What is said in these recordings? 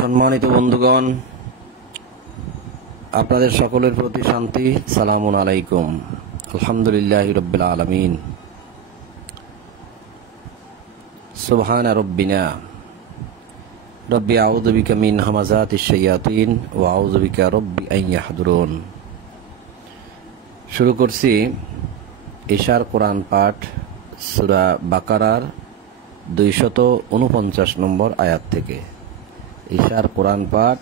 সম্মানিত বন্ধুগণ, আপনাদের সকলের প্রতি শান্তি। সালামুন আলাইকুম। আলহামদুলিল্লাহি রাব্বিল আলামিন। সুবহানা রাব্বিনা রব্বি আউযু বিকা মিন হামাযাতিশ শায়াতিন ওয়া আউযু বিকা রব্বি আন ইয়াহদুরুন। শুরু করছি ঈশার কোরআন পাঠ সূরা বাকারার 249 নম্বর আয়াত থেকে। ঈশার কোরআন পাঠ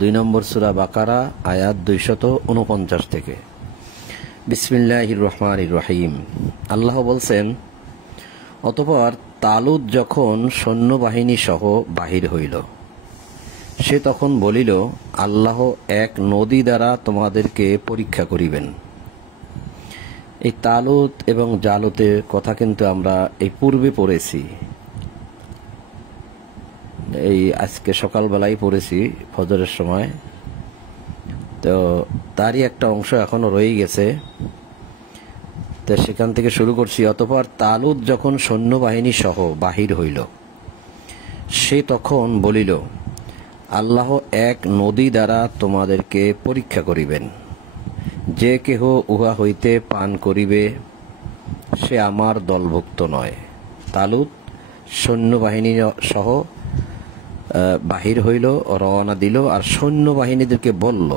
2 নম্বর সূরা বাকারা আয়াত 249 থেকে। বিসমিল্লাহির রহমানির রহিম। আল্লাহ বলছেন, অতঃপর তালুত যখন সৈন্যবাহিনী সহ বাহির হইল, সে তখন বলিল, আল্লাহ এক নদী দ্বারা তোমাদেরকে পরীক্ষা করিবেন। এই তালুত এবং জালুতের কথা কিন্তু আমরা এই পূর্বে পড়েছি, এই আজকে সকালবেলায় পড়েছি ফজরের সময়। তো তারই একটা অংশ এখনো রয়ে গেছে, তো সেখান থেকে শুরু করছি। অতঃপর তালুত যখন সৈন্যবাহিনী সহ বাহির হইল, সে তখন বলিল, আল্লাহ এক নদী দ্বারা তোমাদেরকে পরীক্ষা করিবেন। যে কেহ উহা হইতে পান করিবে, সে আমার দলভুক্ত নয়। তালুত সৈন্যবাহিনী সহ বাহির হইল, রওনা দিল, আর সৈন্যবাহিনীদেরকে বলল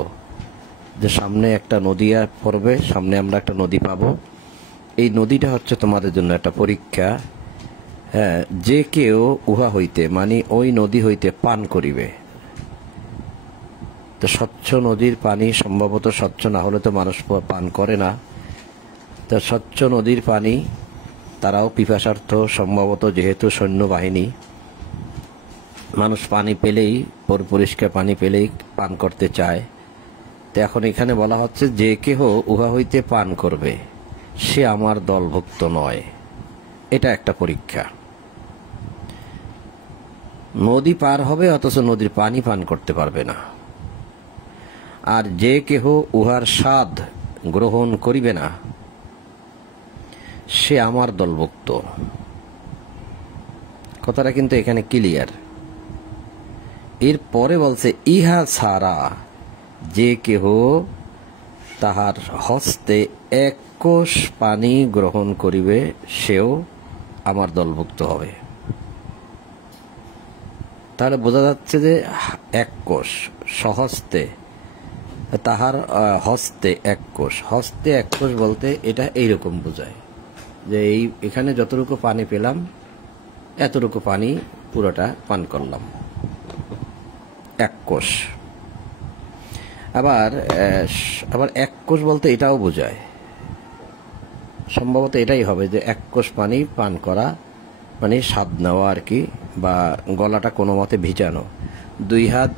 যে সামনে একটা নদী পড়বে, সামনে আমরা একটা নদী পাবো, এই নদীটা হচ্ছে তোমাদের জন্য একটা পরীক্ষা। হ্যাঁ, যে কেউ উহা হইতে মানে ওই নদী হইতে পান করিবে। তো স্বচ্ছ নদীর পানি সম্ভবত স্বচ্ছ না হলে তো মানুষ পান করে না। তো স্বচ্ছ নদীর পানি তারাও পিপাসার্থ সম্ভবত, যেহেতু সৈন্যবাহিনী, মানুষ পানি পেলেই, পরিষ্কার পানি পেলেই পান করতে চায়। তো এখন এখানে বলা হচ্ছে, যে কেহ উহা হইতে পান করবে, সে আমার দলভুক্ত নয়। এটা একটা পরীক্ষা। নদী পার হবে অথচ নদীর পানি পান করতে পারবে না। আর যে কেহ উহার স্বাদ গ্রহণ করিবে না, সে আমার দলভুক্ত। কথাটা কিন্তু এখানে ক্লিয়ার। এর পরে বলছে, ইহা ছাড়া যে কেহ তাহার হস্তে এক কোষ পানি গ্রহণ করিবে, সেও আমার দলভুক্ত হবে। তাহলে বোঝা যাচ্ছে যে এক কোষ স্বহস্তে, তাহার হস্তে এক কোষ। হস্তে এক কোষ বলতে এটা এইরকম বোঝায় যে এখানে যতটুকু পানি পেলাম, এতটুকু পানি পুরোটা পান করলাম, এক কোষ। আবার এক কোষ বলতে এটাও বোঝায়, সম্ভবত এটাই হবে যে এক কোষ পানি পান করা মানে স্বাদ নেওয়া আর কি, বা গলাটা কোনো মতে ভিজানো। 2 হাত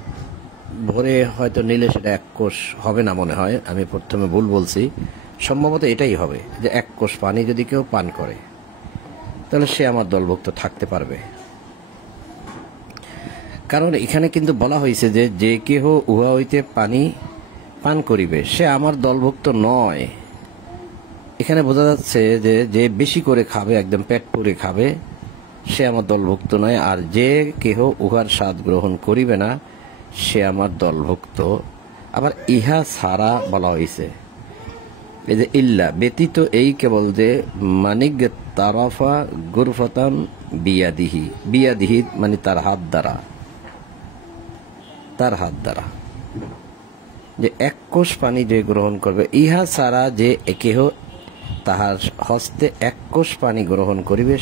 ভরে হয়তো নিলে সেটা এক কোষ হবে না মনে হয়, আমি প্রথমে ভুল বলছি। সম্ভবত এটাই হবে যে এক কোষ পানি যদি কেউ পান করে, তাহলে সে আমার দলভুক্ত থাকতে পারবে। কারণ এখানে কিন্তু বলা হয়েছে যে যে কেহ উহা হইতে পানি পান করিবে, সে আমার দলভুক্ত নয়। এখানে বোঝা যাচ্ছে যে যে বেশি করে খাবে, একদম পেট পুরে খাবে, সে আমার দলভুক্ত নয়। আর যে কেহ উহার স্বাদ গ্রহণ করিবে না, সে আমার দলভুক্ত। আবার ইহা ছাড়া বলা হয়েছে, এই যে ইল্লা ব্যতীত, এই কেবল যে মানিক তারাফা গুরফতান বিয়াদিহি। বিয়াদিহি মানে তার হাত দ্বারা, তার হাত দ্বারা যে এক কোষ পানি যে গ্রহণ করবে। ইহা ছাড়া যে কেহ তাহার হস্তে এক কোষ পানি গ্রহণ করিবে,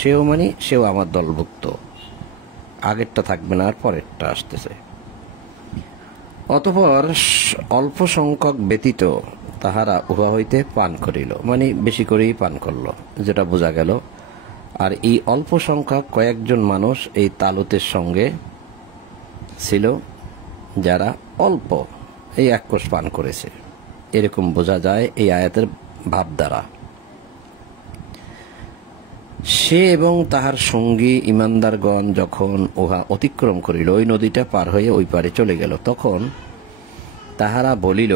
সেও মানে সেও আমার দলভুক্ত। আগেরটা থাকবে না, আর পরেরটা আসতেছে। অতঃপর অল্প সংখ্যক ব্যতীত তাহারা উহা হইতে পান করিল, মানে বেশি করেই পান করল, যেটা বোঝা গেল। আর এই অল্প সংখ্যক কয়েকজন মানুষ এই তালুতের সঙ্গে ছিল, যারা অল্প এই এক কোষ পান করেছে, এরকম বোঝা যায় এই আয়াতের ভাব দ্বারা। সে এবং তাহার সঙ্গী ইমানদারগণ যখন উহা অতিক্রম করিল, ওই নদীটা পার হয়ে ওই পারে চলে গেল, তখন তাহারা বলিল,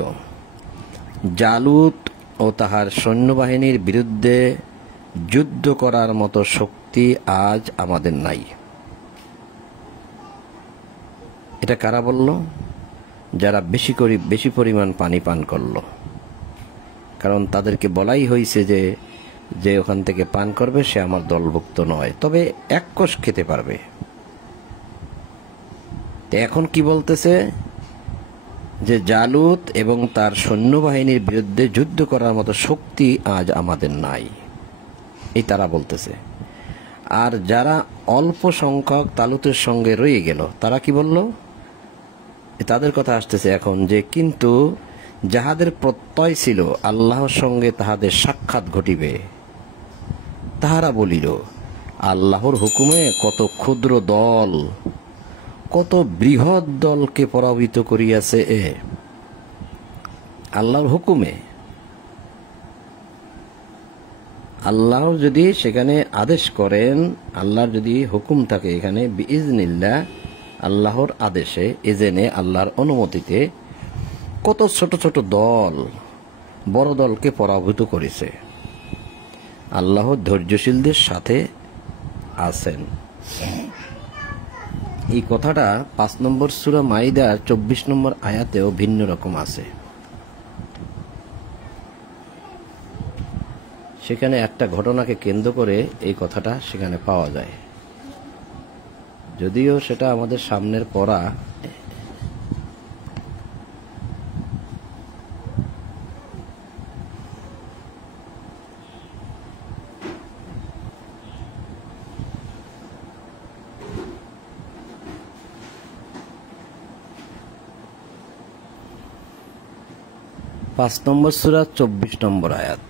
জালুত ও তাহার সৈন্যবাহিনীর বিরুদ্ধে যুদ্ধ করার মতো শক্তি আজ আমাদের নাই। এটা কারা বলল? যারা বেশি পরিমাণ পানি পান করলো। কারণ তাদেরকে বলাই হয়েছে যে যে ওখান থেকে পান করবে সে আমার দলভুক্ত নয়, তবে এক কোষ খেতে পারবে। এখন কি বলতেছে? যে জালুত এবং তার সৈন্যবাহিনীর বিরুদ্ধে যুদ্ধ করার মতো শক্তি আজ আমাদের নাই, এই তারা বলতেছে। আর যারা অল্প সংখ্যক তালুতের সঙ্গে রয়ে গেল, তারা কি বলল? তাদের কথা আসতেছে এখন, যে কিন্তু যাহাদের প্রত্যয় ছিল আল্লাহর সঙ্গে তাহাদের সাক্ষাৎ ঘটিবে, তাহারা বলিল আল্লাহর হুকুমে কত ক্ষুদ্র দল কত বৃহৎ দলকে পরাভূত করিয়াছে। আল্লাহর হুকুমে, আল্লাহ যদি সেখানে আদেশ করেন, আল্লাহর যদি হুকুম থাকে, এখানে বিইজনিল্লাহ, আল্লাহর আদেশে, এজেনে, আল্লাহর অনুমতিতে কত ছোট ছোট দল বড় দলকে পরাভূত করেছে। আল্লাহ ধৈর্যশীলদের সাথে আছেন। এই কথাটা 5 নম্বর সূরা মাইদার 24 নম্বর আয়াতেও ভিন্ন রকম আছে। সেখানে একটা ঘটনাকে কেন্দ্র করে এই কথাটা সেখানে পাওয়া যায়, যদিও সেটা আমাদের সামনের পড়া। পাঁচ নম্বর সূরা 24 নম্বর আয়াত,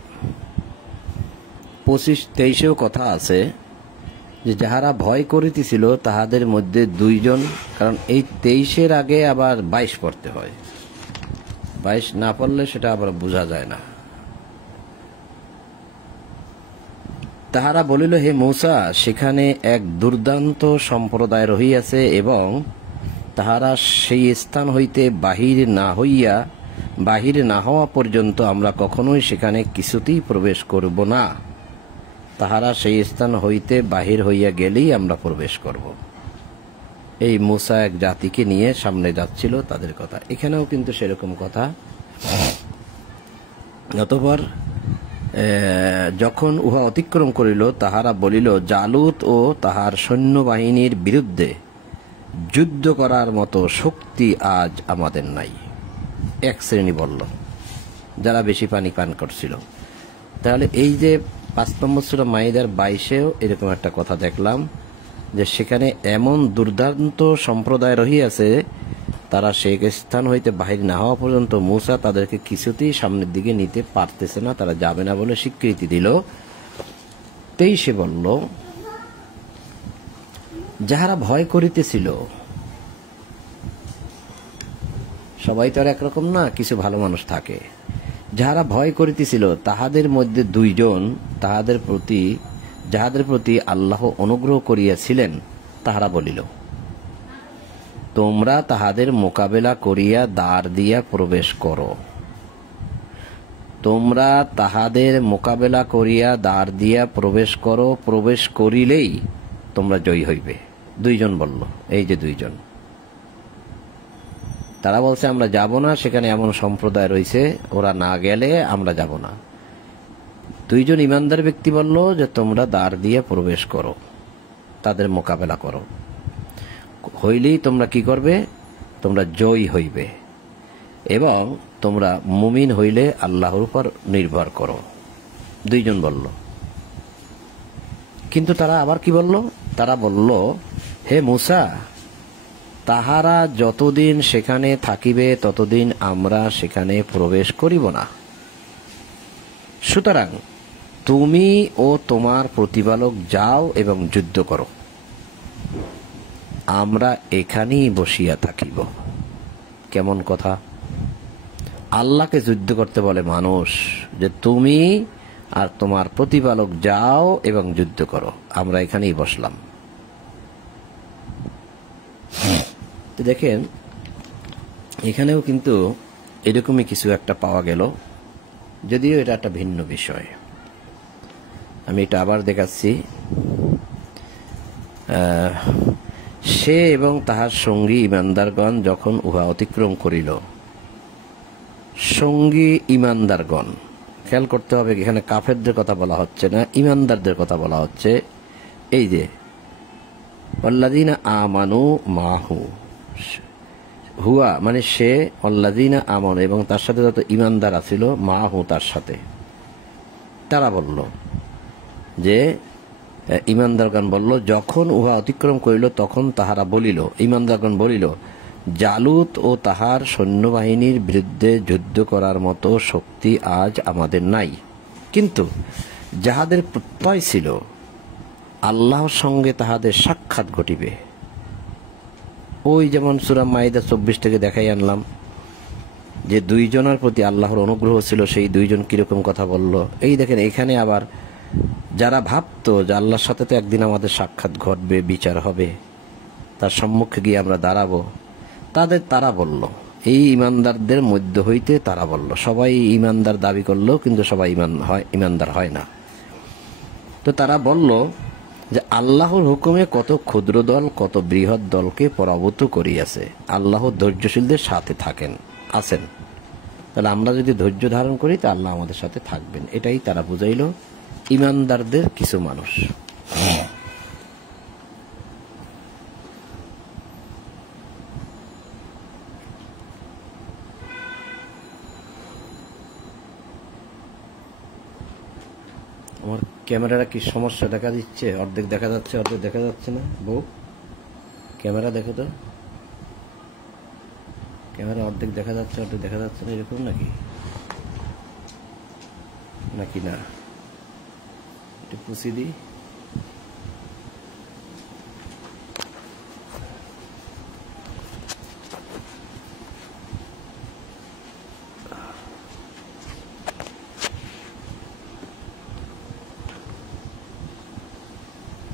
25-23 কথা আছে যে যাহারা ভয় করিতেছিল তাহাদের মধ্যে 2 জন, কারণ এই 23-এর আগে আবার 22 পড়তে হয়, 22 না পড়লে সেটা আবার বোঝা যায় না। তাহারা বলিল, হে মূসা, সেখানে এক দুর্দান্ত সম্প্রদায় রহিয়াছে এবং তাহারা সেই স্থান হইতে বাহির না হওয়া পর্যন্ত আমরা কখনোই সেখানে কিছুতেই প্রবেশ করব না। তাহারা সেই স্থান হইতে বাহির হইয়া গেলেই আমরা প্রবেশ করব। এই মূসা এক জাতিকে নিয়ে সামনে যাচ্ছিল, তাদের কথা। এখানেও কিন্তু সেরকম কথা। অতঃপর যখন উহা অতিক্রম করিল, তাহারা বলিল, জালুত ও তাহার সৈন্যবাহিনীর বিরুদ্ধে যুদ্ধ করার মতো শক্তি আজ আমাদের নাই। এক শ্রেণী বলল, যারা বেশি পানি পান করছিল। তাহলে এই যে 5 নম্বর সূরা মাইদার 22-এও এরকম একটা কথা দেখলাম, যে সেখানে এমন দুর্দান্ত সম্প্রদায় রহিয়াছে, তারা সেই স্থান হইতে বাহির না হওয়া পর্যন্ত মূসা তাদেরকে কিছুতেই সামনের দিকে নিতে পারতেছে না, তারা যাবে না বলে স্বীকৃতি দিল। 23-এ বলল, যাহারা ভয় করিতেছিল, সবাই তো আর একরকম না, কিছু ভালো মানুষ থাকে। যাহারা ভয় করিতেছিল তাহাদের মধ্যে 2 জন, যাহাদের প্রতি আল্লাহ অনুগ্রহ করিয়াছিলেন, তাহারা বলিল, তোমরা তাহাদের মোকাবেলা করিয়া দ্বার দিয়া প্রবেশ করো। তোমরা তাহাদের মোকাবেলা করিয়া দ্বার দিয়া প্রবেশ করো, প্রবেশ করিলেই তোমরা জয়ী হইবে। 2 জন বলল, এই যে 2 জন। তারা বলছে আমরা যাব না, সেখানে এমন সম্প্রদায় রয়েছে, ওরা না গেলে আমরা যাব না। 2 জন ইমানদার ব্যক্তি বলল যে তোমরা দ্বার দিয়ে প্রবেশ করো, তাদের মোকাবেলা করো, হইলেই তোমরা কি করবে? তোমরা জয়ী হইবে, এবং তোমরা মুমিন হইলে আল্লাহর উপর নির্ভর করো। 2 জন বলল। কিন্তু তারা আবার কি বলল? তারা বলল, হে মূসা, তাহারা যতদিন সেখানে থাকিবে ততদিন আমরা সেখানে প্রবেশ করিব না। সুতরাং তুমি ও তোমার প্রতিপালক যাও এবং যুদ্ধ করো, আমরা এখানেই বসিয়া থাকিব। কেমন কথা! আল্লাহকে যুদ্ধ করতে বলে মানুষ, যে তুমি আর তোমার প্রতিপালক যাও এবং যুদ্ধ করো, আমরা এখানেই বসলাম। দেখেন, এখানেও কিন্তু এরকমই কিছু একটা পাওয়া গেল, যদিও এটা একটা ভিন্ন বিষয়। আমি এটা আবার দেখাচ্ছি। সে এবং তাহার সঙ্গী ইমানদারগণ যখন উহা অতিক্রম করিল। সঙ্গী ইমানদারগণ, খেয়াল করতে হবে এখানে কাফেরদের কথা বলা হচ্ছে না, ইমানদারদের কথা বলা হচ্ছে। এই যে আল্লাযীনা আমানু মাহু, হুয়া মানে সে, আল্লাযীনা আমানু এবং তার সাথে যত ইমানদার আছিল, মাহু তার সাথে, তারা বলল যে ইমানদারগণ বলল, যখন উহা অতিক্রম করিল তখন তাহারা বলিল, ইমানদারগণ বলিল, জালুত ও তাহার সৈন্যবাহিনীর বিরুদ্ধে যুদ্ধ করার মতো শক্তি আজ আমাদের নাই, কিন্তু যাহাদের প্রত্যয় ছিল আল্লাহর সঙ্গে তাহাদের সাক্ষাৎ ঘটিবে। ওই যেমন সূরা মাইদা 24 থেকে দেখাই আনলাম যে দুইজনের প্রতি আল্লাহর অনুগ্রহ ছিল, সেই দুইজন কিরকম কথা বলল। এই দেখেন এখানে আবার যারা ভাবতো যে আল্লাহর সাথে তো একদিন আমাদের সাক্ষাৎ ঘটবে, বিচার হবে, তার সম্মুখে গিয়ে আমরা দাঁড়াবো, তারা বলল, এই ইমানদারদের মধ্য হইতে তারা বলল, সবাই ইমানদার দাবি করলো কিন্তু সবাই ইমানদার হয় না। তো তারা বলল যে আল্লাহর হুকুমে কত ক্ষুদ্র দল কত বৃহৎ দলকে পরাভূত করিয়াছে, আল্লাহ ধৈর্যশীলদের সাথে আছেন, তাহলে আমরা যদি ধৈর্য ধারণ করি তা আল্লাহ আমাদের সাথে থাকবেন। এটাই তারা বুঝাইল ইমানদারদের কিছু মানুষ। আমার ক্যামেরাটা কি সমস্যা দেখা দিচ্ছে? অর্ধেক দেখা যাচ্ছে, অর্ধেক দেখা যাচ্ছে না। বউ, ক্যামেরা দেখো তো, ক্যামেরা অর্ধেক দেখা যাচ্ছে, অর্ধেক দেখা যাচ্ছে না, এরকম নাকি নাকি না? একটু পুষি দিই।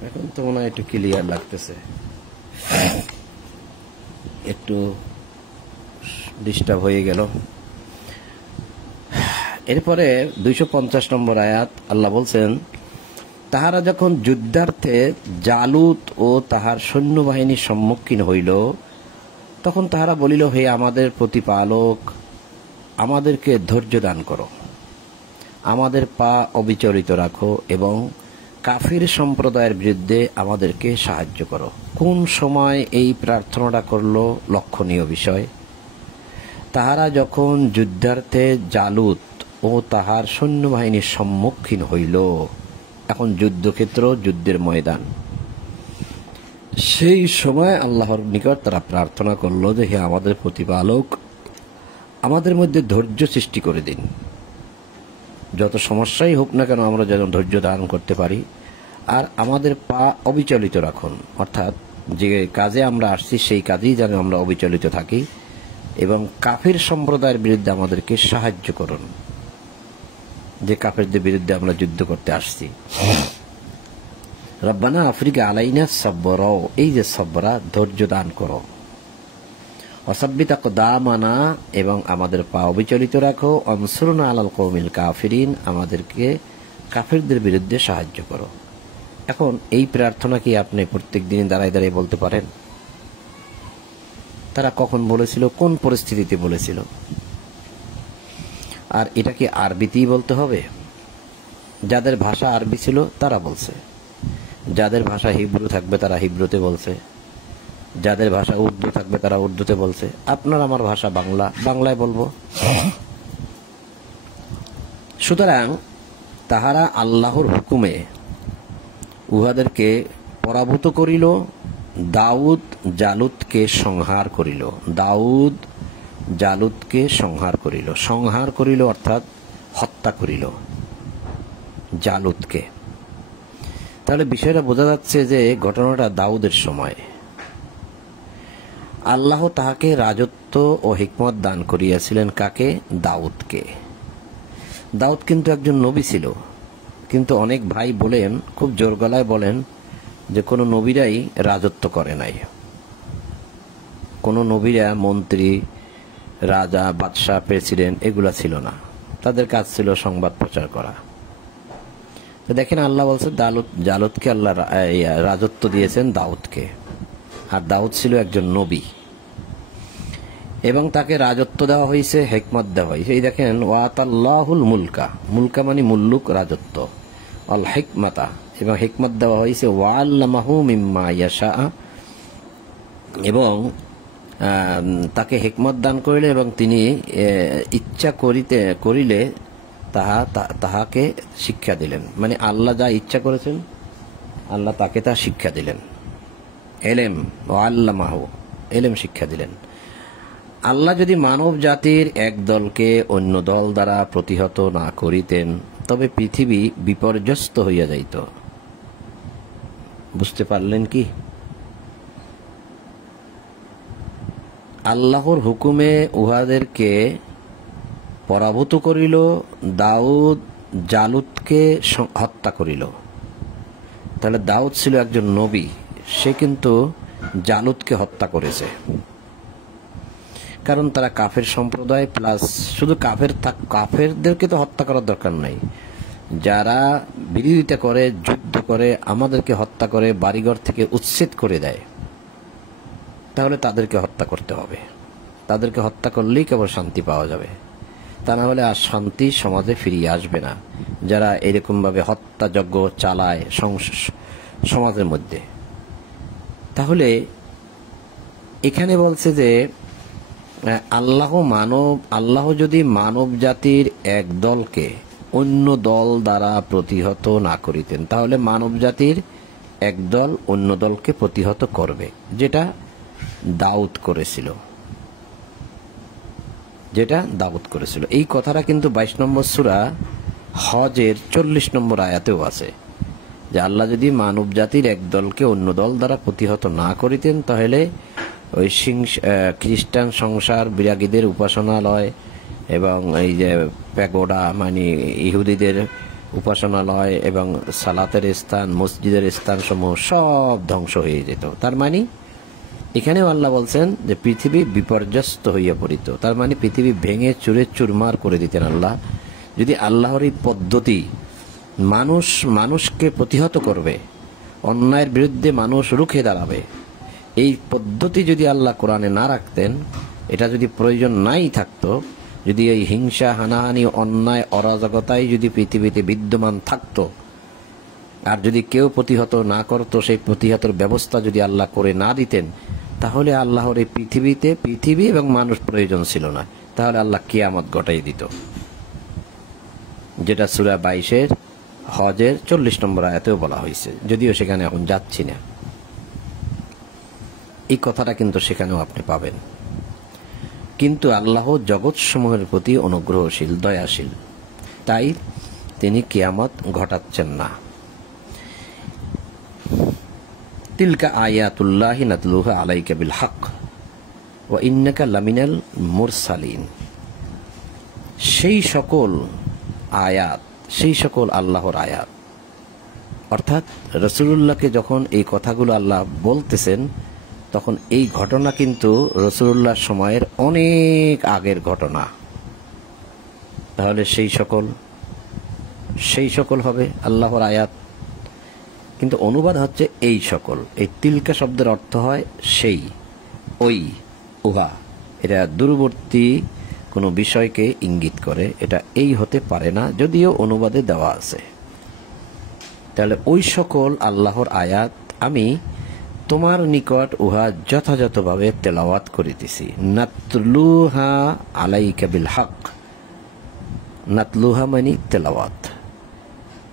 এখন তো মনে হয় একটু ক্লিয়ার লাগতেছে, একটু ডিস্টার্ব হয়ে গেল। এরপরে 250 নম্বর আয়াত, আল্লাহ বলছেন, তাহারা যখন যুদ্ধার্থে জালুত ও তাহার সৈন্যবাহিনীর সম্মুখীন হইল তখন তাহারা বলিল, হে আমাদের প্রতিপালক, আমাদেরকে ধৈর্য দান করো, আমাদের পা অবিচলিত রাখো এবং কাফির সম্প্রদায়ের বিরুদ্ধে আমাদেরকে সাহায্য করো। কোন সময় এই প্রার্থনাটা করল লক্ষণীয় বিষয়। তাহারা যখন যুদ্ধার্থে জালুত ও তাহার সৈন্যবাহিনীর সম্মুখীন হইল, এখন যুদ্ধক্ষেত্র, যুদ্ধের ময়দান, সেই সময় আল্লাহর নিকট তারা প্রার্থনা করল যে হে আমাদের প্রতিপালক, আমাদের মধ্যে ধৈর্য সৃষ্টি করে দিন, যত সমস্যাই হোক না কেন আমরা যেন ধৈর্য ধারণ করতে পারি, আর আমাদের পা অবিচলিত রাখুন, অর্থাৎ যে কাজে আমরা আসছি সেই কাজেই যেন আমরা অবিচলিত থাকি, এবং কাফির সম্প্রদায়ের বিরুদ্ধে আমাদেরকে সাহায্য করুন, যে কাফেরদের বিরুদ্ধে আমরা যুদ্ধ করতে আসছি। রব্বানা আফরিকা আলাইনা সব্বরা, এই যে সব্বরা, ধৈর্য দান করো, অসাব্বিত আকদামানা, এবং আমাদের পা অবিচলিত রাখো, অনসুরনা আলাল কওমিল কাফিরিন, আমাদেরকে কাফিরদের বিরুদ্ধে সাহায্য করো। এখন এই প্রার্থনা কি আপনি প্রত্যেক দিন দাঁড়ায় দাঁড়িয়ে বলতে পারেন? তারা কখন বলেছিল, কোন পরিস্থিতিতে বলেছিল? আর এটা কি আরবিতেই বলতে হবে? যাদের ভাষা আরবি ছিল তারা বলছে, যাদের ভাষা হিব্রু থাকবে তারা হিব্রুতে বলছে, যাদের ভাষা উর্দু থাকবে তারা উর্দুতে বলছে। আপনার আমার ভাষা বাংলা, বাংলায় বলবো। সুতরাং তাহারা আল্লাহর হুকুমে উহাদেরকে পরাভূত করিল, দাউদ জালুতকে সংহার করিল। দাউদ জালুতকে সংহার করিল, সংহার করিল অর্থাৎ হত্যা করিল জালুতকে। তাহলে বিষয়টা বোঝা যাচ্ছে যে ঘটনাটা দাউদের সময়। আল্লাহ তাহাকে রাজত্ব ও হিকমত দান করিয়াছিলেন। কাকে? দাউদকে। দাউদ কিন্তু একজন নবী ছিল, কিন্তু অনেক ভাই বলেন, খুব জোর গলায় বলেন যে কোনো নবীরাই রাজত্ব করে নাই, কোনো নবীরা মন্ত্রী, রাজা, বাদশাহ, প্রেসিডেন্ট এগুলা ছিল না, তাদের কাজ ছিল সংবাদ প্রচার করা। তো দেখেন আল্লাহ বলছে জালুতকে আল্লাহ রাজত্ব দিয়েছেন দাউদকে। আর দাউদ ছিল একজন নবী, এবং তাকে রাজত্ব দেওয়া হয়েছে, হিকমত দেওয়া হয়েছে। এই দেখেন, ওয়াতাল্লাহুল মুলকা, মুলকা মানে মুল্লুক, রাজত্ব, আল হিকমাতা, এবং হিকমত দেওয়া হয়েছে, ওয়াল্লামাহু মিম্মা ইয়াশা, এবং তাকে হিকমত দান করিলে এবং তিনি ইচ্ছা করিলে তাহাকে শিক্ষা দিলেন। মানে আল্লাহ যা ইচ্ছা করেছেন আল্লাহ তাকে তা শিক্ষা দিলেন। এলেম ওয়াল্লামাহু, এলেম শিক্ষা দিলেন। আল্লাহ যদি মানব জাতির এক দলকে অন্য দল দ্বারা প্রতিহত না করিতেন তবে পৃথিবী বিপর্যস্ত হইয়া যাইত। বুঝতে পারলেন কি? আল্লাহর হুকুমে উহাদেরকে পরাভূত করিল। দাউদ জালুতকে হত্যা করিল। তাহলে দাউদ ছিল একজন নবী, সে কিন্তু জালুতকে হত্যা করেছে। কারণ তারা কাফের সম্প্রদায়, প্লাস শুধু কাফেরদেরকে তো হত্যা করার দরকার নাই, যারা বিরোধিতা করে, যুদ্ধ করে, আমাদেরকে হত্যা করে, বাড়িঘর থেকে উচ্ছেদ করে দেয়, তাহলে তাদেরকে হত্যা করতে হবে। তাদেরকে হত্যা করলেই কেবল শান্তি পাওয়া যাবে, তা না হলে আর শান্তি সমাজে ফিরিয়ে আসবে না, যারা এরকমভাবে হত্যাযজ্ঞ চালায় সমাজের মধ্যে। তাহলে এখানে বলছে যে আল্লাহ যদি মানব জাতির এক দলকে অন্য দল দ্বারা প্রতিহত না করিতেন তাহলে মানব জাতির এক দল অন্য দলকে প্রতিহত করবে, যেটা দাউদ করেছিল। এই কথাটা কিন্তু 22 নম্বর সূরা হজের 40 নম্বর আয়াতেও আছে, যে আল্লাহ যদি মানব জাতির এক দলকে অন্য দল দ্বারা প্রতিহত না করিতেন তাহলে ওই খ্রিস্টান সংসার বিরাগীদের উপাসনালয় এবং এই যে প্যাগোডা মানে ইহুদিদের উপাসনালয় এবং সালাতের স্থান, মসজিদের স্থানসমূহ সব ধ্বংস হয়ে যেত। তার মানে এখানেও আল্লাহ বলছেন যে পৃথিবী বিপর্যস্ত হইয়া পড়িত। তার মানে পৃথিবী ভেঙে চুরে চুরমার করে দিতেন আল্লাহ, যদি আল্লাহর এই পদ্ধতি মানুষকে প্রতিহত করবে, অন্যায়ের বিরুদ্ধে মানুষ রুখে দাঁড়াবে, এই পদ্ধতি যদি আল্লাহ কোরআনে না রাখতেন, এটা যদি প্রয়োজন নাই থাকতো, যদি এই হিংসা, হানাহানি, অন্যায়, অরাজকতাই যদি পৃথিবীতে বিদ্যমান থাকতো, আর যদি কেউ প্রতিহত না করতো, সেই প্রতিহতের ব্যবস্থা যদি আল্লাহ করে না দিতেন, তাহলে আল্লাহর এই পৃথিবী এবং মানুষ প্রয়োজন ছিল না, তাহলে আল্লাহ কিয়ামত ঘটাই দিত, যেটা সূরা 22 হজের 40 নম্বর আয়াতেও বলা হয়েছে। যদিও সেখানে এখন যাচ্ছি না, এই কথাটা কিন্তু সেখানেও আপনি পাবেন। কিন্তু আল্লাহ জগৎসমূহের প্রতি অনুগ্রহশীল, দয়াশীল, তাই তিনি কিয়ামত ঘটাচ্ছেন না। তিলকা আয়াতুল্লাহি নাতলুহা আলাইকা বিল হক ওয়া ইন্নাকা লামিনাল মুরসালিন। সেই সকল আল্লাহর আয়াত, অর্থাৎ রাসূলুল্লাহকে যখন এই কথাগুলো আল্লাহ বলতেছেন, তখন এই ঘটনা কিন্তু রাসূলুল্লাহর সময়ের অনেক আগের ঘটনা। তাহলে সেই সকল হবে আল্লাহর আয়াত, কিন্তু অনুবাদ হচ্ছে এই সকল। এই তিলকা শব্দের অর্থ হয় সেই, ওই, উহা। এটা দূরবর্তী কোনো বিষয়কে ইঙ্গিত করে, এটা এই হতে পারে না, যদিও অনুবাদে দেওয়া আছে। তাহলে ওই সকল আল্লাহর আয়াত আমি তোমার নিকট উহা যথাযথভাবে তেলাওয়াত করিতেছি। নাতলুহা আলাইকা বিল হক, নাতলুহা মানে তেলাওয়াত,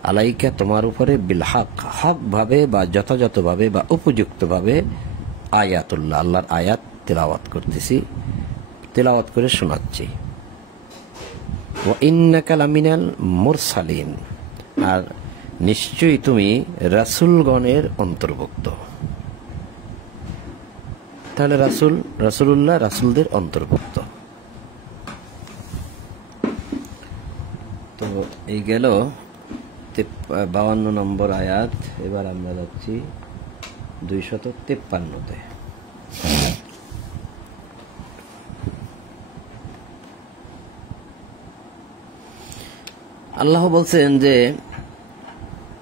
আলাইকা তোমার উপরে বিল হক, হক ভাবে বা যথাযথভাবে বা উপযুক্তভাবে আয়াতুল্লাহ, আল্লাহর আয়াত তেলাওয়াত করতেছি, তেলাওয়াত করে শোনাচ্ছি। ওয়া ইন্নাকা লামিনাল মুরসালিন, আর নিশ্চয়ই তুমি রাসূলগণের অন্তর্ভুক্ত। তাহলে রাসূলুল্লাহ রাসূলদের অন্তর্ভুক্ত। তো এই গেল 52 নম্বর আয়াত। এবার আমরা যাচ্ছি 253-তে। আল্লাহ বলছেন যে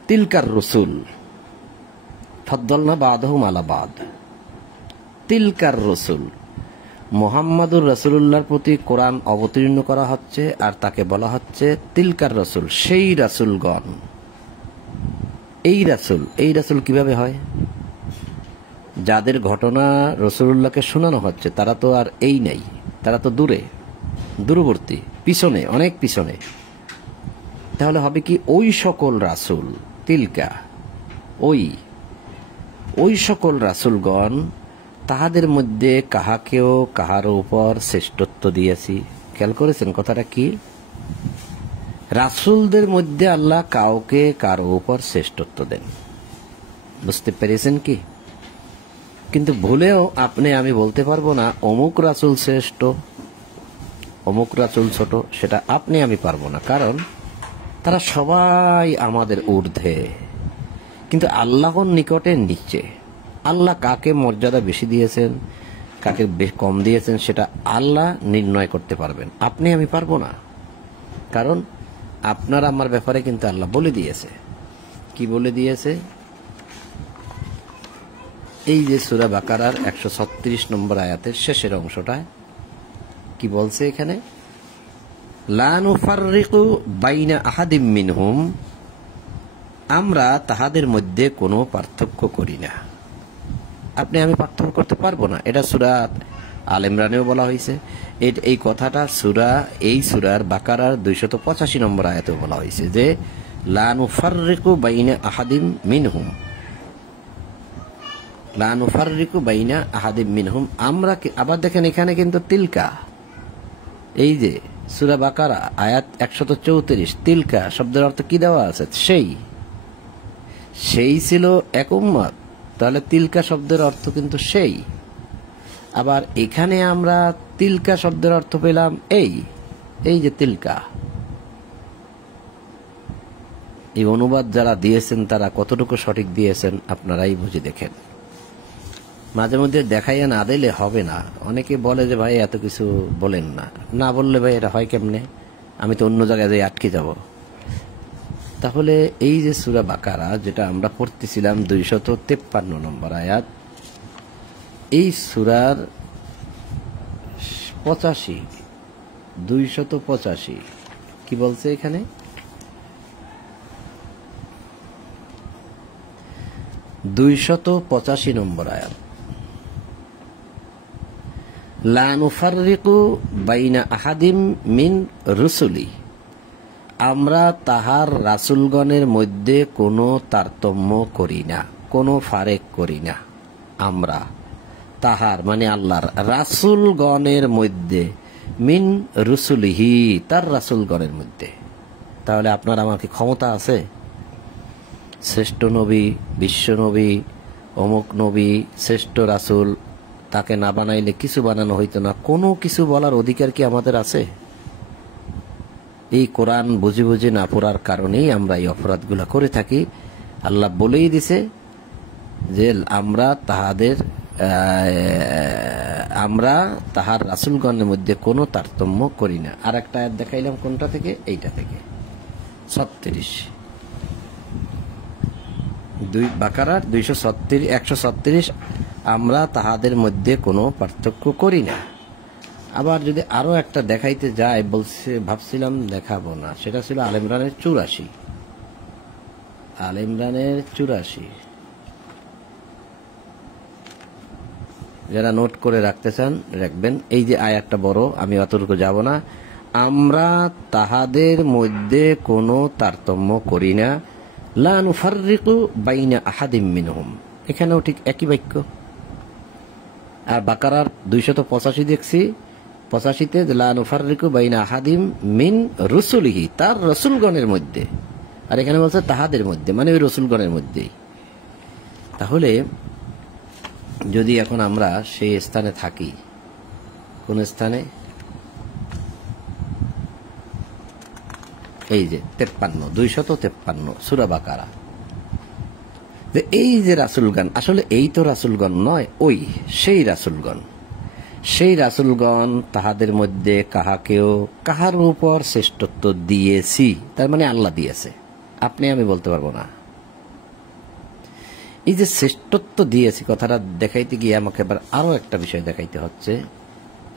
তিলকার রসুল ফাদ্দালনা বাদহুম আলা বাদ, তিলকার রসুল, মুহাম্মাদুর রাসূলুল্লাহর প্রতি কোরআন অবতীর্ণ করা হচ্ছে আর তাকে বলা হচ্ছে তিলকার রসুল, সেই রাসূলগণ। এই রাসূল কিভাবে হয়? যাদের ঘটনা রাসূলুল্লাহকে শোনানো হচ্ছে তারা তো আর এই নাই, তারা তো দূরবর্তী, পিছনে, অনেক পিছনে। তাহলে হবে কি ওই সকল রাসূল, তিলকা ওই সকল রাসূলগণ, তাহাদের মধ্যে কাহাকেও কাহার উপর শ্রেষ্ঠত্ব দিয়েছি। খেয়াল করেছেন কথাটা কি? রাসূলদের মধ্যে আল্লাহ কাউকে কারো উপর শ্রেষ্ঠত্ব দেন। বুঝতে পেরেছেন কি? কিন্তু ভুলেও আপনি আমি বলতে পারবো না অমুক রাসূল শ্রেষ্ঠ, অমুক রাসূল ছোট, সেটা আপনি আমি পারবো না, কারণ তারা সবাই আমাদের ঊর্ধ্বে, কিন্তু আল্লাহর নিকটে নিচে। আল্লাহ কাকে মর্যাদা বেশি দিয়েছেন, কাকে কম দিয়েছেন, সেটা আল্লাহ নির্ণয় করতে পারবেন, আপনি আমি পারবো না। কারণ আপনার আমার ব্যাপারে কিন্তু আল্লাহ বলে দিয়েছে। কি বলে দিয়েছে? এই যে সূরা বাকারার 136 নম্বর আয়াতের শেষের অংশটা কি বলছে এখানে? লা নুফাররিকু বাইনা আহাদিম মিনহুম, আমরা তাহাদের মধ্যে কোনো পার্থক্য করি না। আপনি আমি পার্থক্য করতে পারবো না। এটা সূরা আল ইমরানেও বলা হয়েছে। এই কথাটা এই সূরার বাকারার 285 নম্বর আয়াতেও বলা হয়েছে যে লা নুফাররিকু বাইনা আহাদিম মিনহুম, লা নুফাররিকু বাইনা আহাদিম মিনহুম। আমরা আবার দেখেন এখানে কিন্তু তিলকা, এই যে সূরা বাকারা আয়াত 134, তিলকা শব্দের অর্থ কি দেওয়া আছে? সেই ছিল এক উম্মত, তাহলে তিলকা শব্দের অর্থ কিন্তু সেই। আবার এখানে আমরা তিলকা শব্দের অর্থ পেলাম এই যে তিলকা। এই অনুবাদ যারা দিয়েছেন তারা কতটুকু সঠিক দিয়েছেন আপনারাই বুঝে দেখেন। মাঝে মধ্যে দেখাইয়া না দিলে হবে না। অনেকে বলে যে ভাই এত কিছু বলেন না বললে ভাই এটা হয় কেমনে, আমি তো অন্য জায়গায় যাই আটকে যাব। তাহলে এই যে সূরা বাকারা যেটা আমরা পড়তেছিলাম 253 নম্বর আয়াত, এই সূরার 285 কি বলছে এখানে? নম্বর আয়াত, লা নুফাররিকু বাইনা আহাদিম মিন রুসুলি, আমরা তাহার রাসূলগণের মধ্যে কোনো তারতম্য করি না, কোনো ফারেক করি না। আমরা তাহার মানে আল্লাহর রাসূলগণের মধ্যে, মিন রুসুলিহি তার রাসূলগণের মধ্যে। তাহলে আপনার আমার কি ক্ষমতা আছে? শ্রেষ্ঠ নবী, বিশ্ব নবী, অমুক নবী, শ্রেষ্ঠ রাসূল, তাকে না বানাইলে কিছু বানানো হইতো না, কোনো কিছু বলার অধিকার কি আমাদের আছে? এই কোরআন বুঝে বুঝে না পড়ার কারণেই আমরা এই অপরাধগুলা করে থাকি। আল্লাহ বলেই দিছে যে আমরা তাহার রাসূলগণের মধ্যে কোনো তারতম্য করি না। আর একটা আয়াত দেখাইলাম কোনটা থেকে? এইটা থেকে 36, বাকারার 136, আমরা তাহাদের মধ্যে কোনো পার্থক্য করি না। আবার যদি আরো একটা দেখাইতে যায় ভাবছিলাম দেখাবো না, সেটা ছিল আল ইমরানের 84। যারা নোট করে রাখতে চান রাখবেন। এই যে আয়াতটা বড়, আমি অতটুকু যাব না। আমরা তাহাদের মধ্যে কোনো তারতম্য করি না, লা নুফাররিকু বাইনা আহাদিম মিনহুম, এখানেও ঠিক একই বাক্য। আর বাকারার 285 দেখছি, 85তে লা নুফাররিকু বাইনা আহাদিম মিন রুসুলিহি, তার রাসূলগণের মধ্যে। আর এখানে বলছে তাহাদের মধ্যে, মানে ওই রাসূলগণের মধ্যেই। তাহলে যদি এখন আমরা সেই স্থানে থাকি, কোন স্থানে? এই যে 253 সূরা বাকারা। এই যে রাসূলগণ, আসলে এই তো রাসূলগণ নয়, সেই রাসূলগণ তাহাদের মধ্যে কাহাকেও কাহার উপর শ্রেষ্ঠত্ব দিয়েছি, তার মানে আল্লাহ দিয়েছে, আপনি আমি বলতে পারবো না। এই যে শ্রেষ্ঠত্ব দিয়েছি কথাটা দেখাইতে গিয়ে আমাকে এবার আরো একটা বিষয় দেখাইতে হচ্ছে,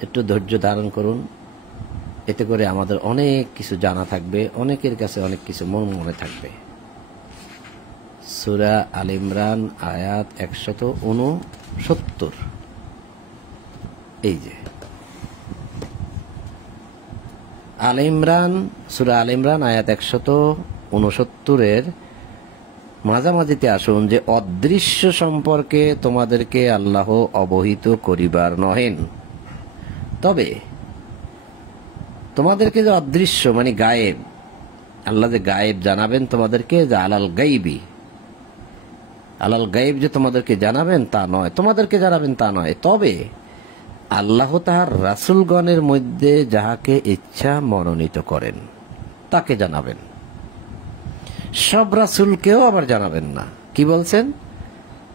একটু ধৈর্য ধারণ করুন। এতে করে আমাদের অনেক কিছু জানা থাকবে, অনেকের কাছে অনেক কিছু মনে থাকবে। সূরা আল ইমরান আয়াত 169। এই যে আল ইমরান, সূরা আল ইমরান আয়াত 169 মাঝামাঝিতে আসুন যে অদৃশ্য সম্পর্কে তোমাদেরকে আল্লাহ অবহিত করিবার নহেন, তবে তোমাদেরকে যে অদৃশ্য মানে গায়েব, আল্লাহ যে গায়েব জানাবেন তোমাদেরকে, যে আলাল গায়েব যে তোমাদেরকে জানাবেন তা নয়, তোমাদেরকে জানাবেন তা নয়, তবে আল্লাহ তাহার রাসূলগণের মধ্যে যাহাকে ইচ্ছা মনোনীত করেন তাকে জানাবেন। সব রাসূলকেও আবার জানাবেন না। কি বলছেন?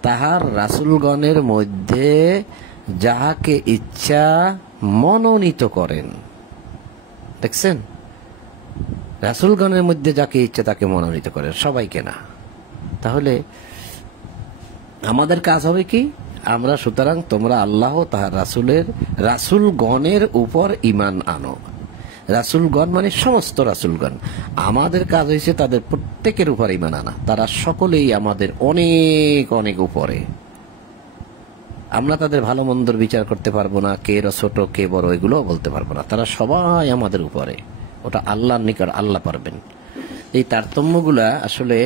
তাহার রাসূলগণের মধ্যে যাহাকে ইচ্ছা মনোনীত করেন। দেখছেন, রাসূলগণের মধ্যে যাকে ইচ্ছা তাকে মনোনীত করেন, সবাইকে না। তাহলে আমাদের কাজ হবে কি? আমরা সুতরাং তোমরা আল্লাহ তাহার রাসূলগণের উপর ঈমান আনো। রাসূলগণ মানে সমস্ত রাসূলগণ। আমাদের কাজ হয়েছে তাদের প্রত্যেকের উপর ঈমান আনা। তারা সকলেই আমাদের অনেক অনেক উপরে। আমরা তাদের ভালো মন্দর বিচার করতে পারবো না, কে ছোট কে বড় এগুলো বলতে পারবো না। তারা সবাই আমাদের উপরে, ওটা আল্লাহর নিকট আল্লাহ পারবেন। এই তারতম্যগুলা আসলে